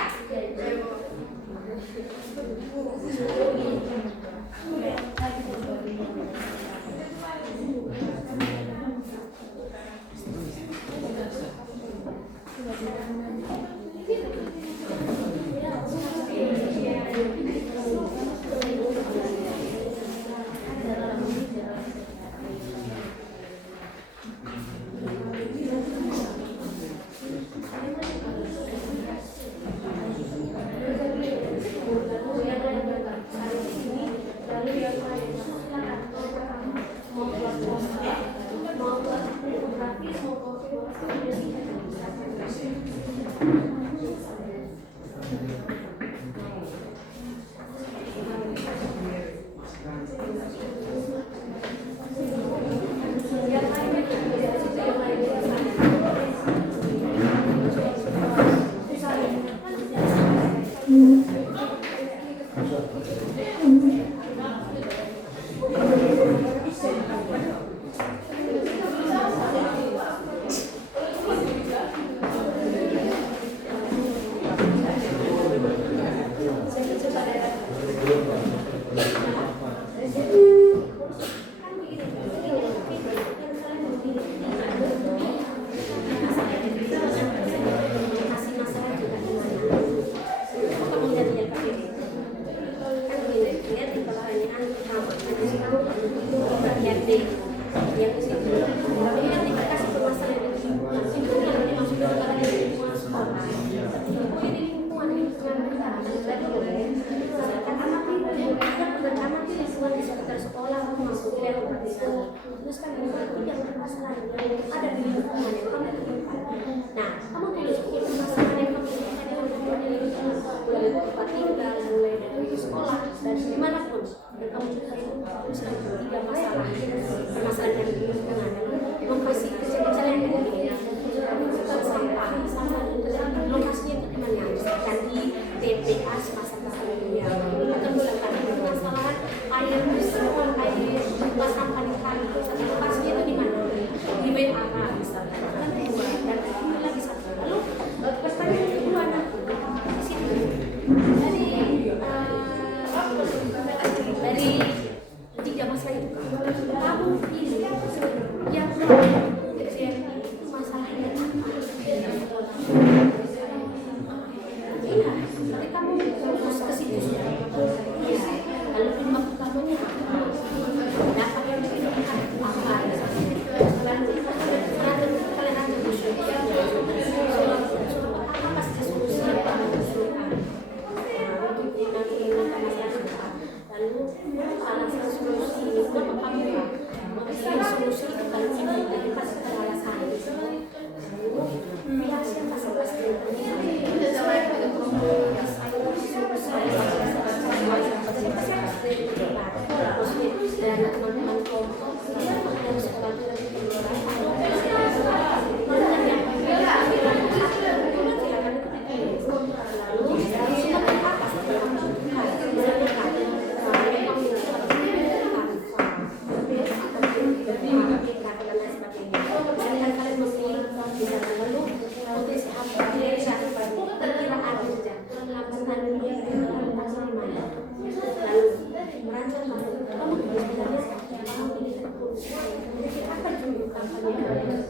Jadi kita akan tunjuk kampanye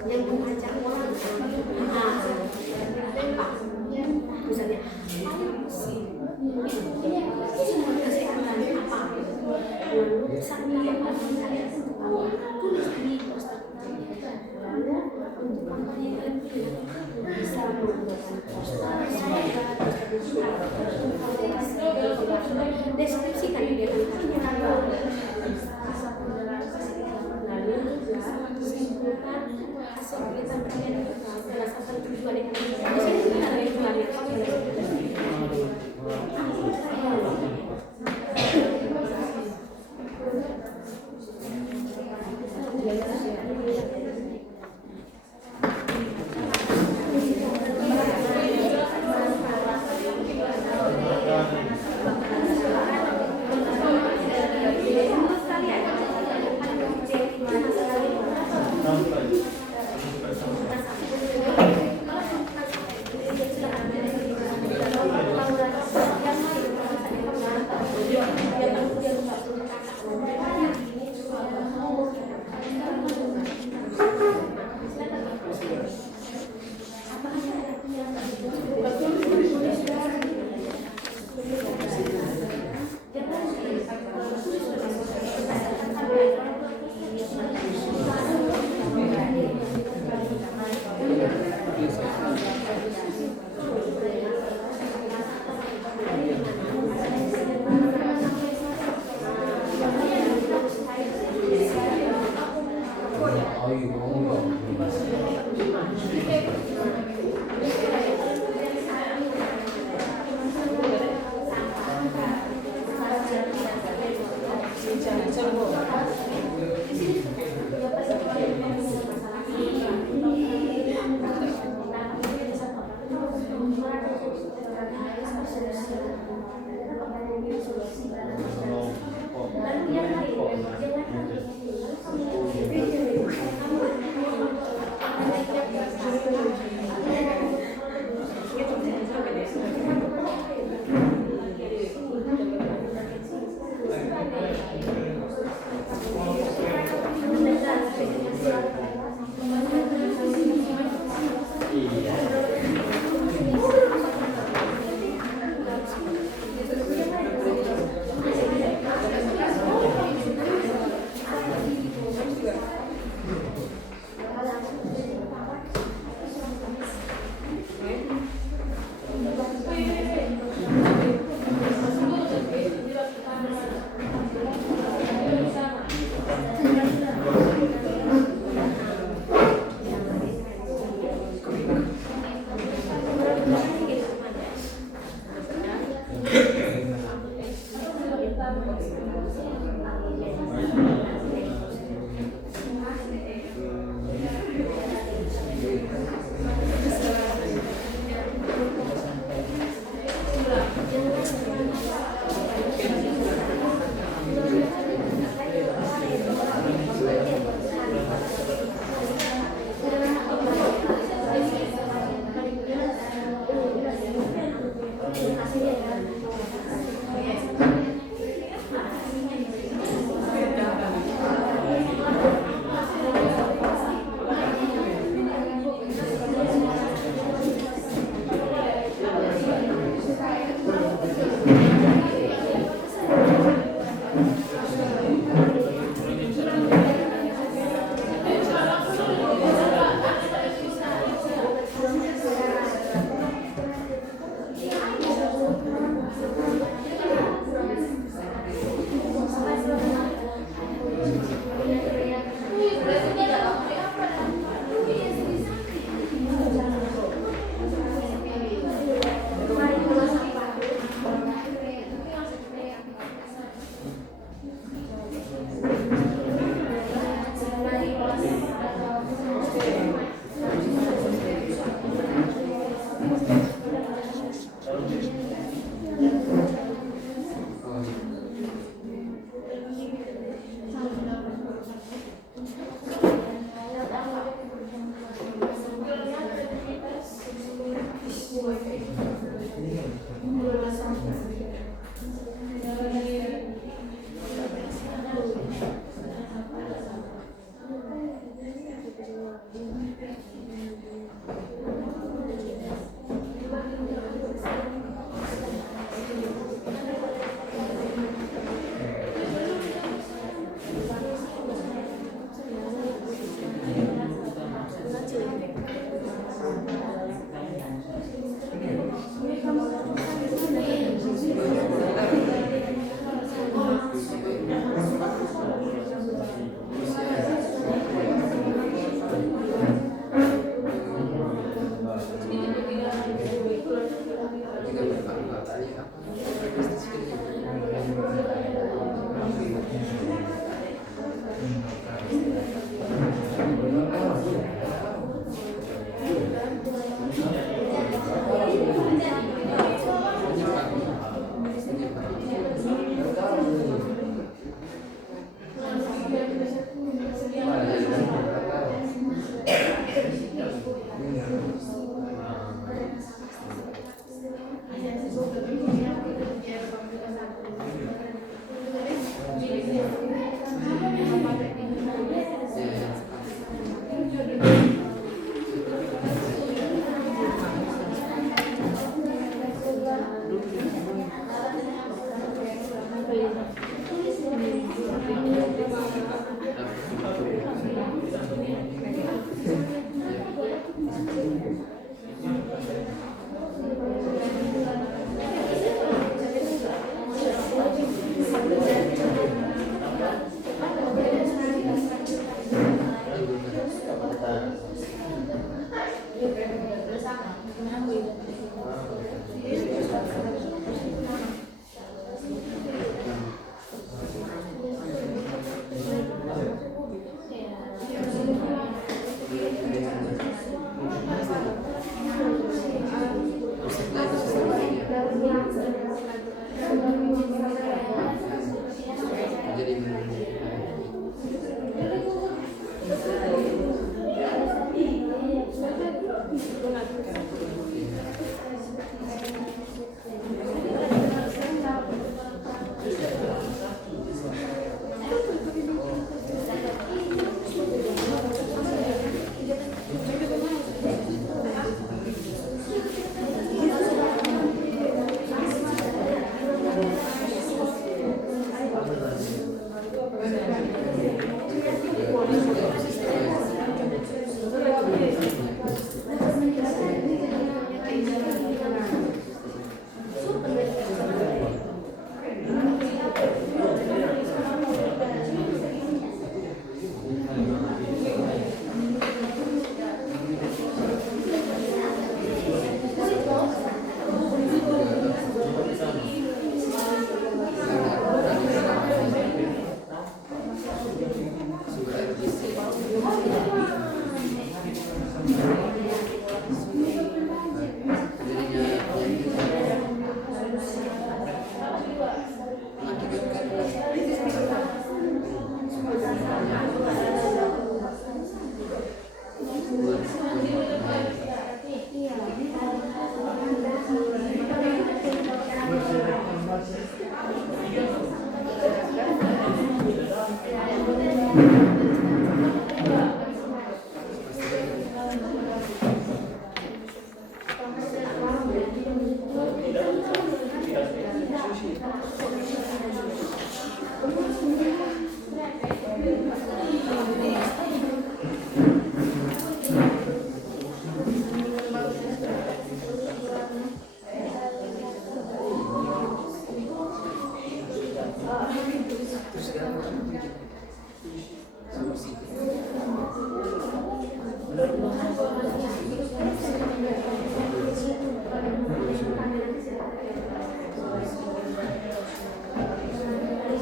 yang mengajak orang apa misalnya ayo bersih kesehatan apa lalu sambil kalian tulis di poster lalu untuk kampanye lagi bisa menggunakan poster deskripsikan ide lalu juga simpulkan hasil penelitian kalian juga berdasarkan tujuan yang di sini juga ada tujuan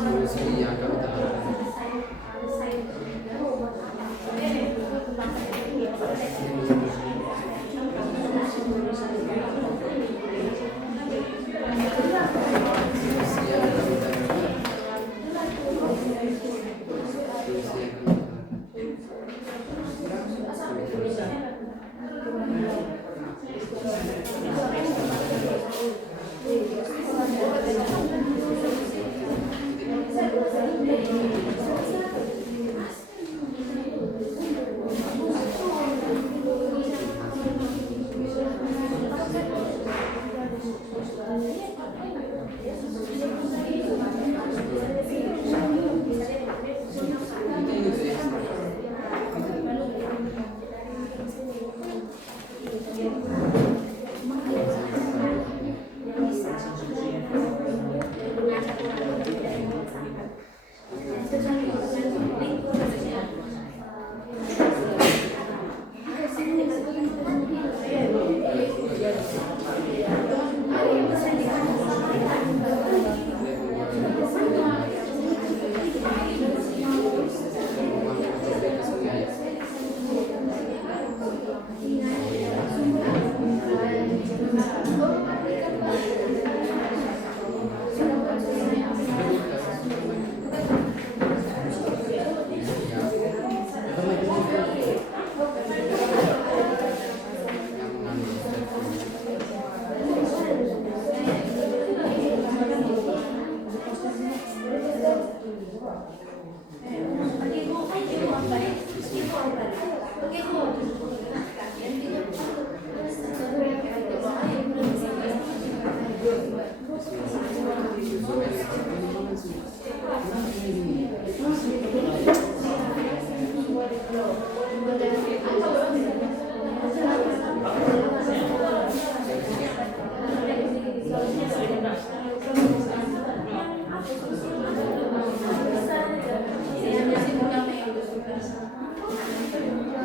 Solusi yang kami tawarkan.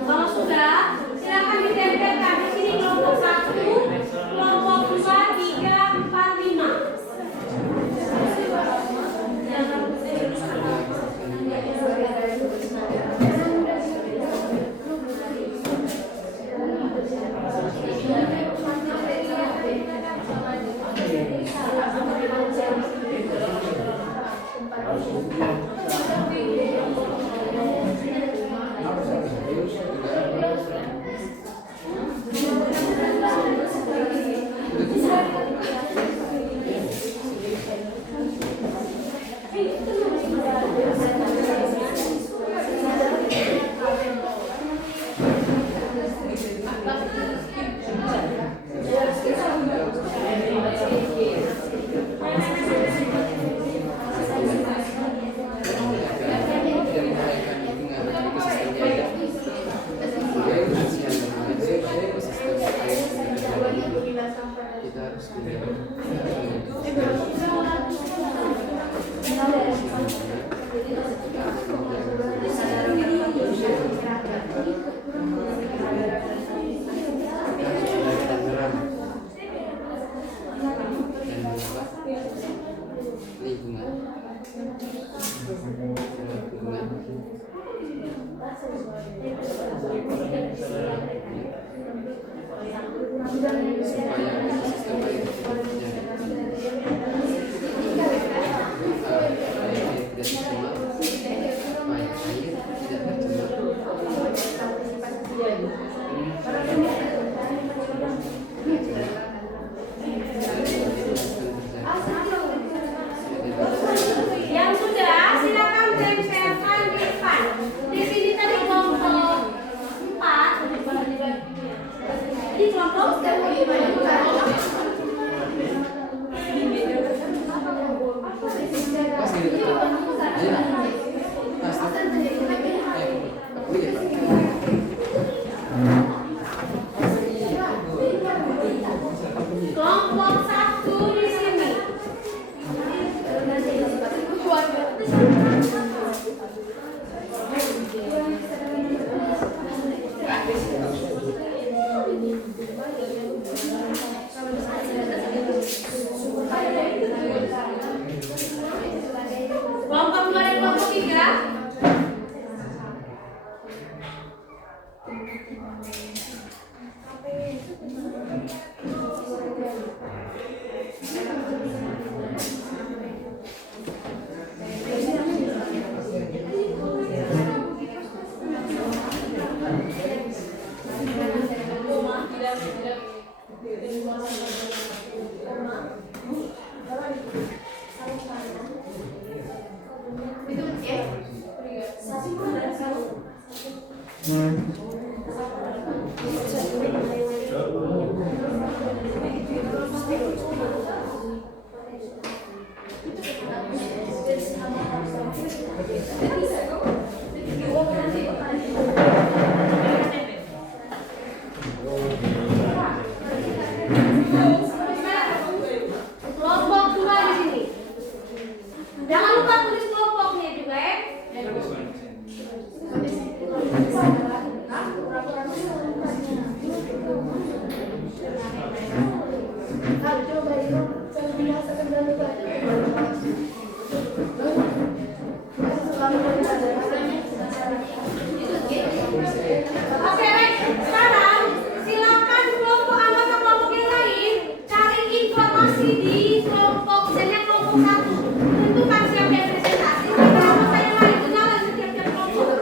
Kalau sudah, silakan ditempelkan di sini kelompok 1, kelompok 2, 3, 4, 5. Oke, baik. Sekarang silakan kelompok anggota kelompok yang lain cari informasi di kelompok, misalnya kelompok 1. Tentukan siapa yang presentasi, dan anggota yang lain itu jalan di tiap-tiap kelompok.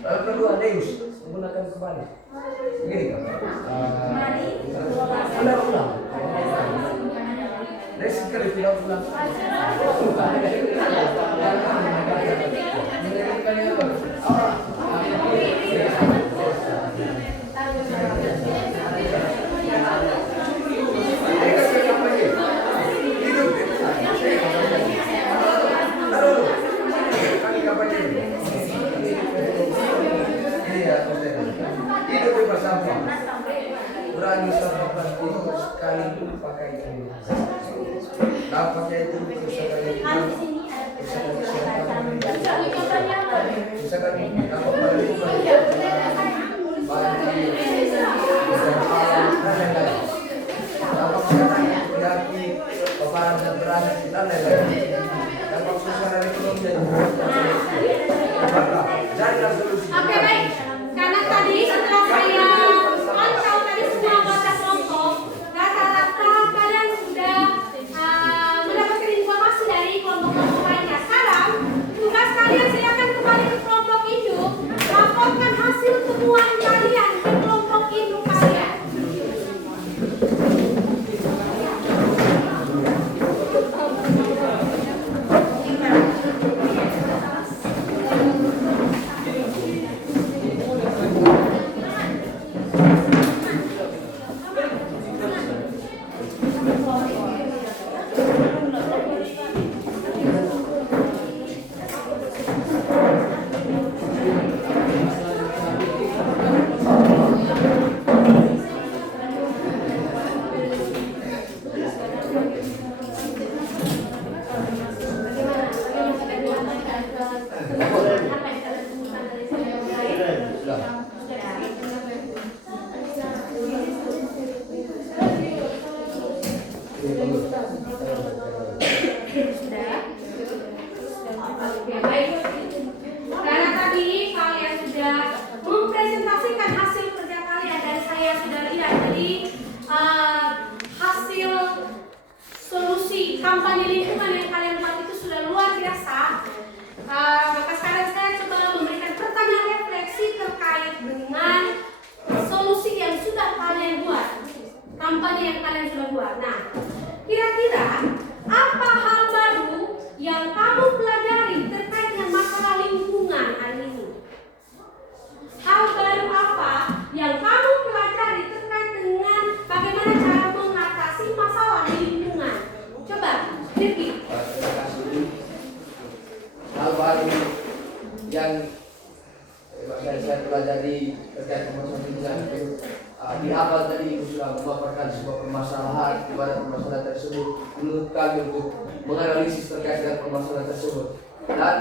Lalu kedua, Deus menggunakan kembali. Begini kan? Ulang. Deus sekali tidak ulang. Hidup bersama, kurangi sampah plastik sekali pakai ini. Dampaknya itu misalkan dampak pada lingkungan, banjir, alam dan lain-lain. Dampak kesehatan penyakit, paparan dan beras dan lain-lain. Dampak sosial dan ekonomi dan maka carilah solusi. Oke, baik. Karena tadi setelah saya pantau tadi semua anggota kelompok, rata-rata kalian sudah mendapatkan informasi dari kelompok-kelompok lainnya. Sekarang tugas kalian, saya akan kembali ke kelompok induk kampanye lingkungan yang kalian buat itu sudah luar biasa. Maka sekarang saya coba memberikan pertanyaan refleksi terkait dengan solusi yang sudah kalian buat, kampanye yang kalian sudah buat. Nah, kira-kira apa hal baru yang kamu pelajari terkait dengan masalah lingkungan hari ini? Hal baru apa yang kamu pelajari terkait dengan bagaimana cara mengatasi masalah di lingkungan? Coba, Rifki. Terima kasih. Hal baru yang saya pelajari terkait permasalahan lingkungan itu di awal tadi Ibu sudah memaparkan sebuah permasalahan di mana permasalahan tersebut menurut kami untuk menganalisis terkait dengan permasalahan tersebut dan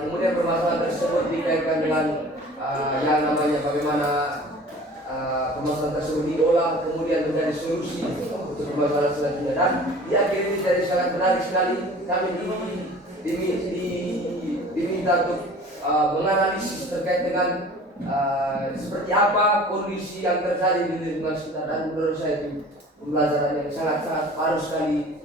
kemudian permasalahan tersebut dikaitkan dengan yang namanya bagaimana permasalahan tersebut diolah kemudian menjadi solusi untuk permasalahan selanjutnya dan di akhir ini jadi sangat menarik sekali kami diminta untuk menganalisis terkait dengan seperti apa kondisi yang terjadi di lingkungan sekitar dan menurut saya itu pembelajaran yang sangat harus sekali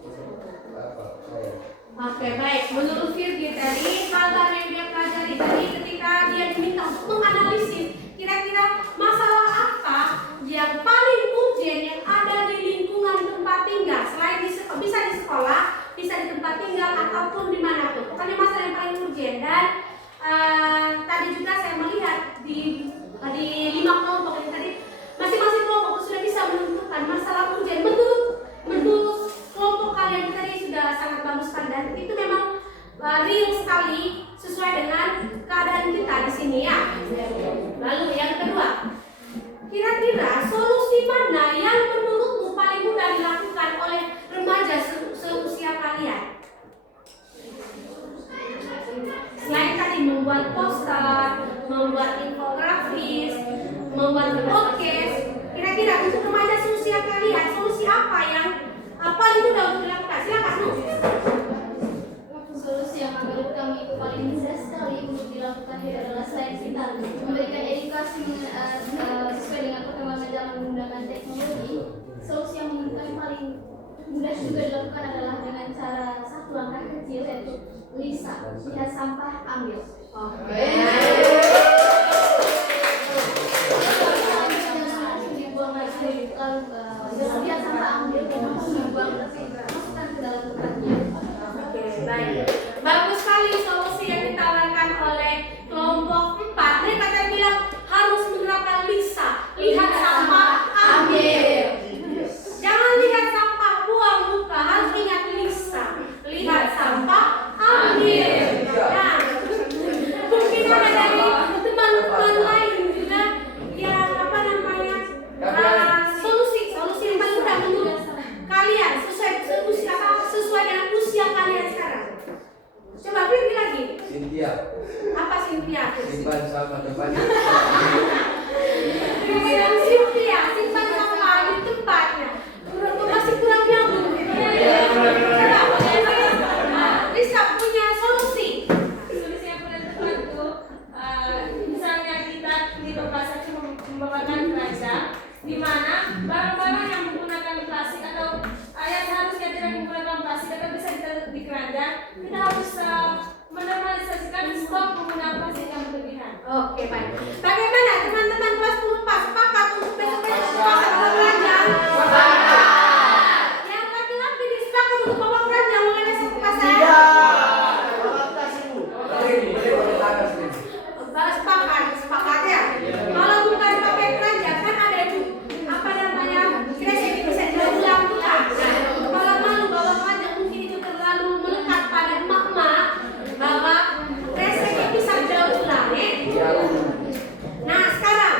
untuk saya. Oke, baik. Menurut Virgi tadi, hal baru yang dia pelajari tadi ketika dia diminta untuk menganalisis kira-kira masalah apa yang paling urgent yang ada di lingkungan tempat tinggal, selain bisa di sekolah, bisa di tempat tinggal ataupun dimanapun. Pokoknya masalah yang paling urgent dan tadi juga saya melihat di 5 kelompok ini tadi masing-masing kelompok sudah bisa menentukan masalah urgent menurut kelompok kalian tadi sudah sangat bagus sekali dan itu memang real sekali sesuai dengan keadaan kita di sini ya. Lalu yang kedua, kira-kira solusi mana yang menurutmu paling mudah dilakukan oleh remaja seusia kalian? Selain tadi membuat poster, membuat infografis, membuat podcast, kira-kira untuk remaja seusia kalian solusi apa yang paling mudah untuk dilakukan? Silakan, Nu. Solusi yang menurut kami itu paling mudah sekali untuk dilakukan itu adalah selain kita memberikan edukasi sesuai dengan perkembangan zaman menggunakan teknologi. Solusi yang menurut kami paling mudah juga dilakukan adalah dengan cara satu langkah kecil yaitu lihat sampah ambil. Dibuang lagi lalu lihat sampah ambil dan langsung dibuang masukkan ke dalam tempatnya. Oke, baik. Bagus sekali solusi yang ditawarkan oleh kelompok 4. Mereka tadi bilang harus menerapkan lihat sampah ambil. Jangan lihat sampah buang buka, harus ingat lihat sampah ambil. Nah, mungkin ada dari teman-teman lain juga yang solusi yang paling mudah menurut kalian sesuai dengan usia kalian sekarang. Coba pilih lagi. Cynthia. Apa Cynthia? Simpan sama depannya. Bilang Cynthia, simpan sampah di tempatnya. Masih kurang nyambung. Coba, Lisa punya solusi. Solusi yang paling tepat itu misalnya kita di tempat saja membawakan keranjang di mana barang-barang yang menggunakan plastik atau yang seharusnya tidak menggunakan plastik atau bisa di keranjang, kita harus menormalisasikan stop penggunaan plastik yang berlebihan. Oke, baik. Bagaimana teman-teman kelas 10 sepakat untuk besok-besok pakai keranjang? Yang laki-laki disepakati untuk bawa keranjang mulai besok ke pasar? Sepakat ya. Kalau bukan pakai keranjang kan ada itu kresek bisa diulang ulang. Kalau malu bawa keranjang mungkin itu terlalu melekat pada emak-emak bahwa kresek bisa diulang. Nah sekarang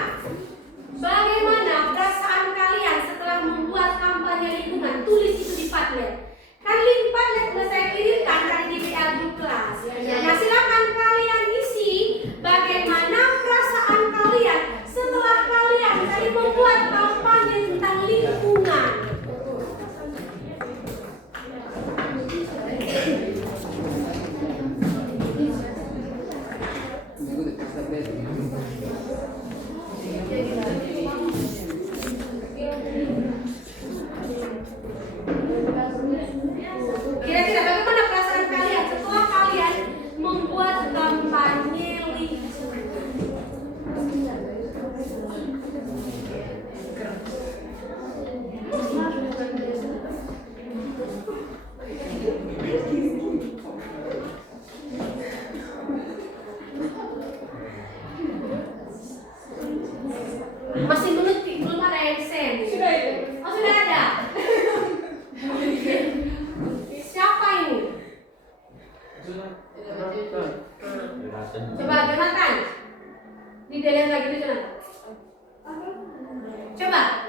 Coba.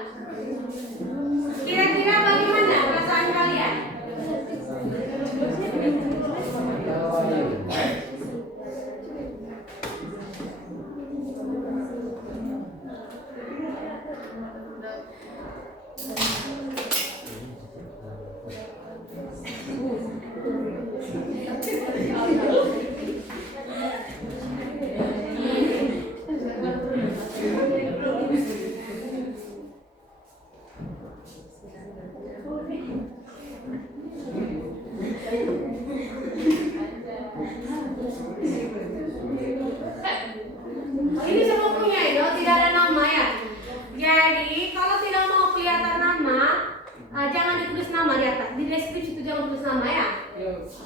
Kira-kira bagaimana perasaan kalian? Ini semua punya ya, tidak ada nama ya. Jadi kalau tidak mau kelihatan nama, jangan ditulis nama di atas. Di deskripsi itu jangan tulis nama ya.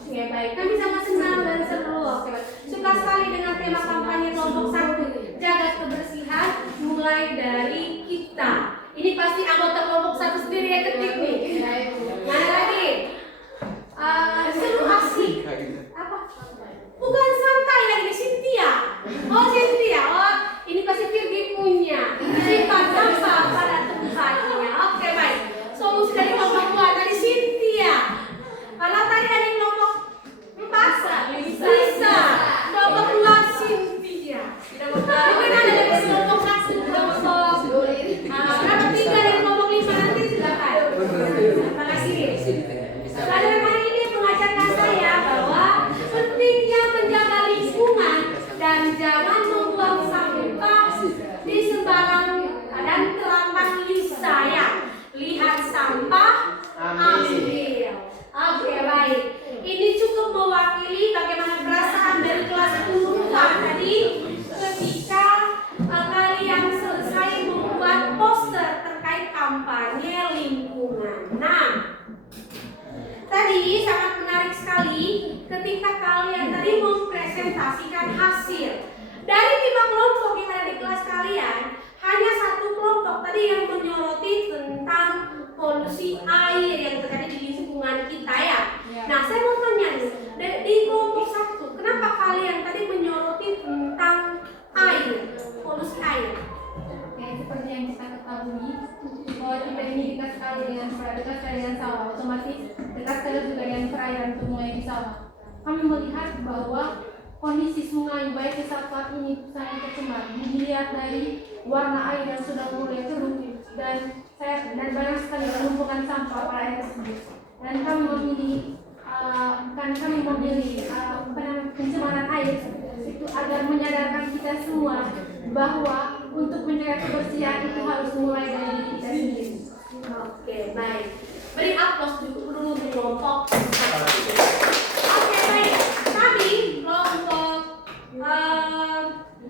Oke baik, kami sangat senang dan seru. Oke baik. Suka sekali dengan tema kampanye kelompok 1, jaga kebersihan mulai dari kita. Ini pasti anggota kelompok 1 sendiri yang ketik nih. Mana lagi? Seru asik. Apa? Bukan santai lagi, Cynthia. Oh Cynthia, oh ini pasti Virgi punya. Simpan sampah pada tempatnya. Oke baik. Solusi dari kelompok 2 dari Cynthia. Kalau tadi ada kelompok 4 Lisa. Kelompok 2 Cynthia. Mungkin ada dari kelompok 1 kelompok. Berapa 3 dari kelompok 5 nanti silakan. Terima kasih. Pelajaran hari ini mengajarkan saya bahwa pentingnya menjaga lingkungan dan jangan membuang sampah di sembarang dan terlambat Lisa ya. Lihat sampah, ambil. Oke baik. Ini cukup mewakili bagaimana perasaan dari kelas 10 tadi ketika kalian selesai membuat poster terkait kampanye lingkungan. Nah, tadi sangat menarik sekali ketika kalian tadi mempresentasikan hasil. Dari 5 kelompok yang ada di kelas kalian, hanya 1 kelompok tadi yang menyoroti tentang polusi air yang terjadi di lingkungan kita ya. Nah, saya mau tanya nih, di kelompok 1, kenapa kalian tadi menyoroti tentang air, polusi air? Ya, seperti yang kita ketahui bahwa kita ini dekat sekali dengan sawah, otomatis dekat sekali juga dengan perairan untuk mulai di sawah. Kami melihat bahwa kondisi sungai baik saat ini sangat tercemar. Dilihat dari warna air yang sudah mulai keruh dan banyak sekali penumpukan sampah pada air tersebut. Dan kami memilih pencemaran air itu agar menyadarkan kita semua bahwa untuk menjaga kebersihan itu harus mulai dari diri kita sendiri. Oke, baik. Beri aplaus dulu di kelompok. Oke, baik. Tadi kelompok 2,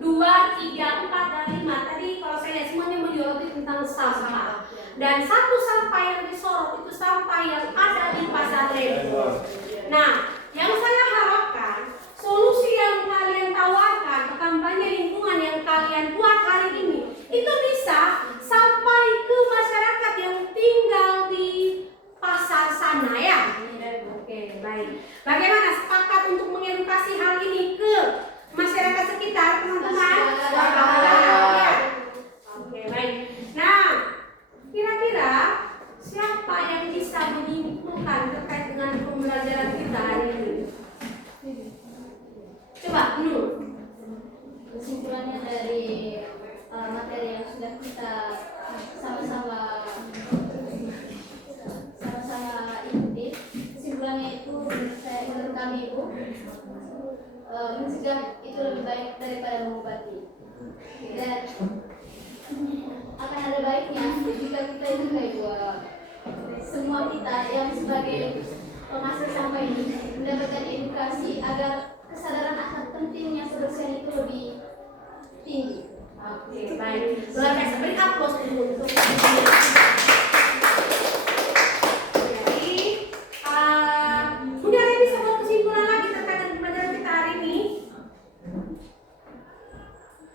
3, 4, dan 5 tadi kalau saya lihat semuanya menyoroti tentang sampah. Dan satu sampah yang disorot itu sampah yang ada di pasar Lembur. Nah, yang saya harapkan solusi yang kalian tawarkan ke kampanye lingkungan yang kalian buat hari ini itu bisa sampai ke masyarakat yang tinggal di pasar sana ya. Oke, baik. Bagaimana sepakat untuk mengedukasi hal ini ke masyarakat sekitar, teman-teman? Ya. Oke, baik. Nah, kira-kira siapa yang bisa menyimpulkan terkait dengan pembelajaran kita hari ini? Coba, Nur. Kesimpulannya dari materi yang sudah kita sama-sama ikuti, kesimpulannya itu menurut kami Ibu, mencegah itu lebih baik daripada mengobati. Dan akan ada baiknya jika kita juga semua kita yang sebagai penghasil sampah ini mendapatkan edukasi agar kesadaran akan pentingnya kebersihan itu lebih tinggi. Oke, baik. Luar biasa. Beri aplaus dulu untuk jadi mungkin ada bisa buat kesimpulan lagi terkait dengan pembelajaran kita hari ini.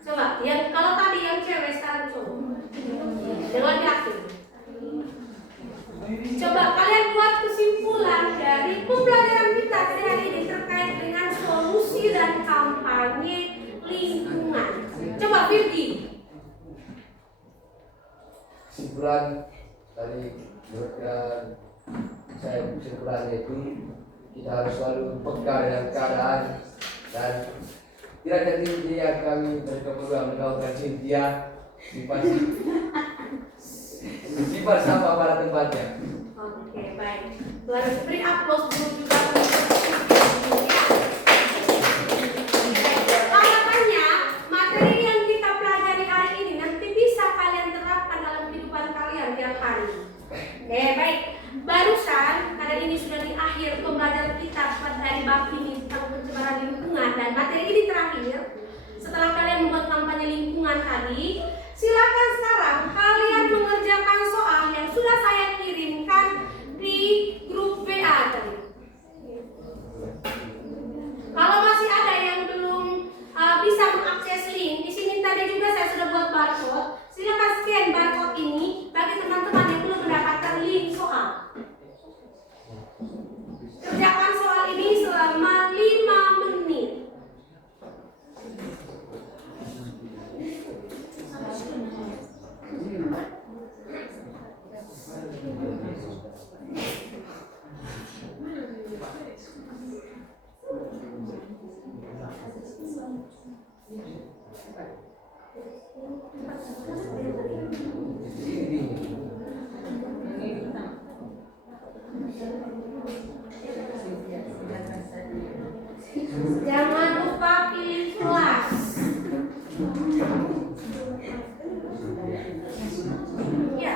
Coba, yang kalau tadi yang cewek sekarang cowok. Yang laki-laki. Coba kalian buat kesimpulan dari pembelajaran kita hari ini terkait dengan solusi dan kampanye lingkungan. Coba Virgi. kesimpulan dari saya kesimpulannya itu kita harus selalu peka dengan keadaan dan tidak ada diri yang kami berkeperluan menawarkan Cynthia simpan sampah pada tempatnya. Oke, baik. Harus beri aplaus dulu juga. Harapannya materi yang kita pelajari hari ini nanti bisa kalian terapkan dalam kehidupan kalian tiap hari. Oke, baik. Barusan karena ini sudah di akhir pembelajaran kita dari bab ini tentang pencemaran lingkungan dan materi ini terakhir. Setelah kalian membuat kampanye lingkungan tadi, silakan sekarang kalian mengerjakan soal yang sudah saya kirimkan di grup WA tadi. Kalau masih ada yang belum bisa mengakses link, di sini tadi juga saya sudah buat barcode. Silakan scan barcode ini bagi teman-teman yang belum mendapatkan link soal. Kerjakan soal ini selama 5 menit. Jangan lupa pilih kelas. Ya.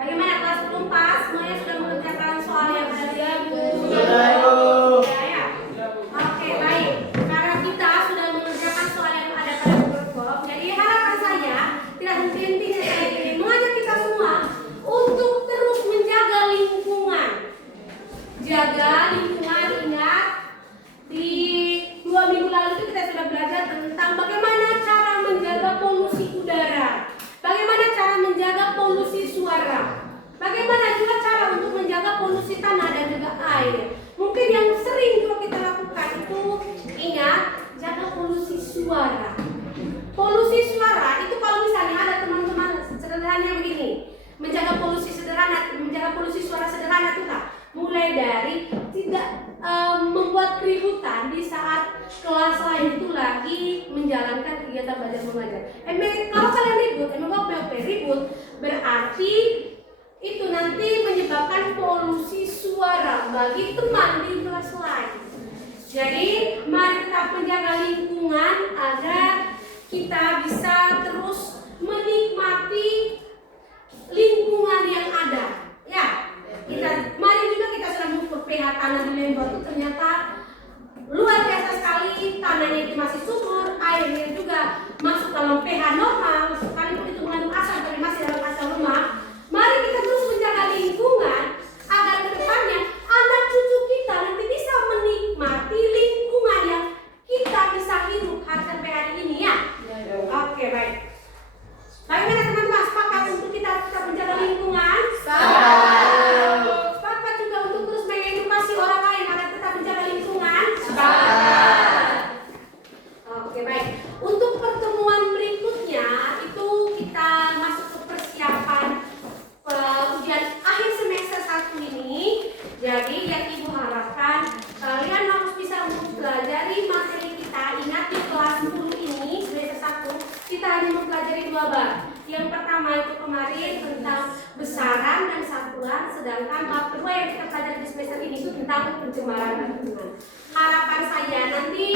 Bagaimana kelas belum pas? Semuanya sudah mengerjakan soal yang ada Bu? Sudah, Bu. Ya. Oke, baik. Karena kita sudah mengerjakan soal yang ada pada Google Form, jadi harapan saya tidak henti-hentinya saya ingin mengajak kita semua untuk terus menjaga lingkungan. Jaga lingkungan, ingat di 2 minggu lalu itu kita sudah belajar tentang bagaimana cara menjaga polusi udara. Bagaimana cara menjaga polusi suara? Bagaimana juga cara untuk menjaga polusi tanah dan juga air? Mungkin yang sering juga kita lakukan itu ingat jaga polusi suara. Polusi suara itu kalau misalnya ada teman-teman sederhananya begini, menjaga polusi suara sederhana itu tak? Mulai dari tidak membuat keributan di saat kelas lain itu lagi menjalankan kegiatan belajar mengajar. Kalau kalian ribut berarti itu nanti menyebabkan polusi suara bagi teman di kelas lain. Jadi mari tetap menjaga lingkungan agar kita bisa terus menikmati lingkungan yang ada. Ya, mari juga kita sudah mengukur pH tanah di Lembang itu ternyata dua bab. Yang pertama itu kemarin tentang besaran dan satuan, sedangkan bab kedua yang kita pelajari di semester ini itu tentang pencemaran lingkungan. Harapan saya nanti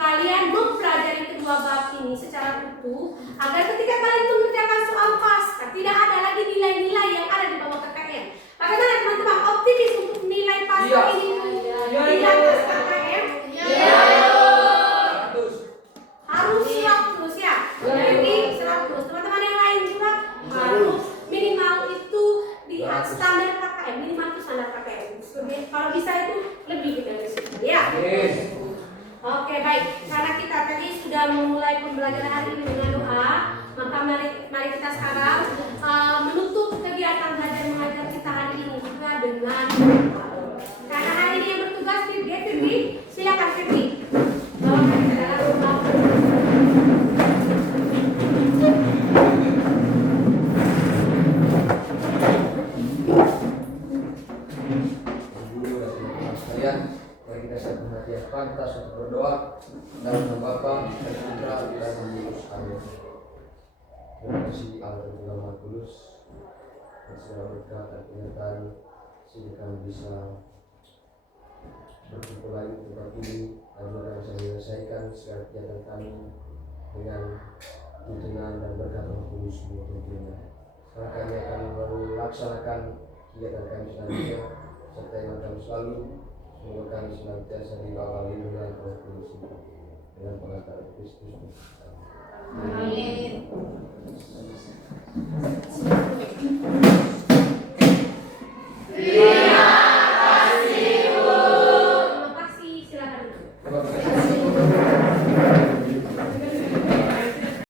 kalian mempelajari kedua bab ini secara utuh agar ketika kalian mengerjakan soal pasca tidak ada lagi nilai-nilai yang ada di bawah KKM. Bagaimana teman-teman, optimis untuk nilai pasca ini di atas KKM? Harus 100 ya. Jadi 100. Teman-teman yang lain juga harus minimal itu di standar KKM, minimal itu standar KKM. Kalau bisa itu lebih dari situ ya. Oke, baik. Karena kita tadi sudah memulai pembelajaran hari ini dengan doa, maka mari kita sekarang menutup kegiatan belajar mengajar kita hari ini juga dengan doa. Karena hari ini yang bertugas Fitri, silakan Fitri. Bawakan kita dalam doa. Mari kita satu hati yang pantas untuk berdoa dalam nama Bapa dan Putra dan Roh Kudus. Amin. Terima kasih Allah dan Maha Kudus dan segala berkat dan penyertaan sehingga kami bisa berkumpul lagi di tempat ini dan juga bisa menyelesaikan segala kegiatan kami dengan tuntunan dan berkat Roh Kudus tentunya. Sekarang kami akan melaksanakan kegiatan kami selanjutnya serta yang kami selalu. Semoga kami senantiasa dibawa lindungan Roh Kudus dengan pengantar Kristus. Amin.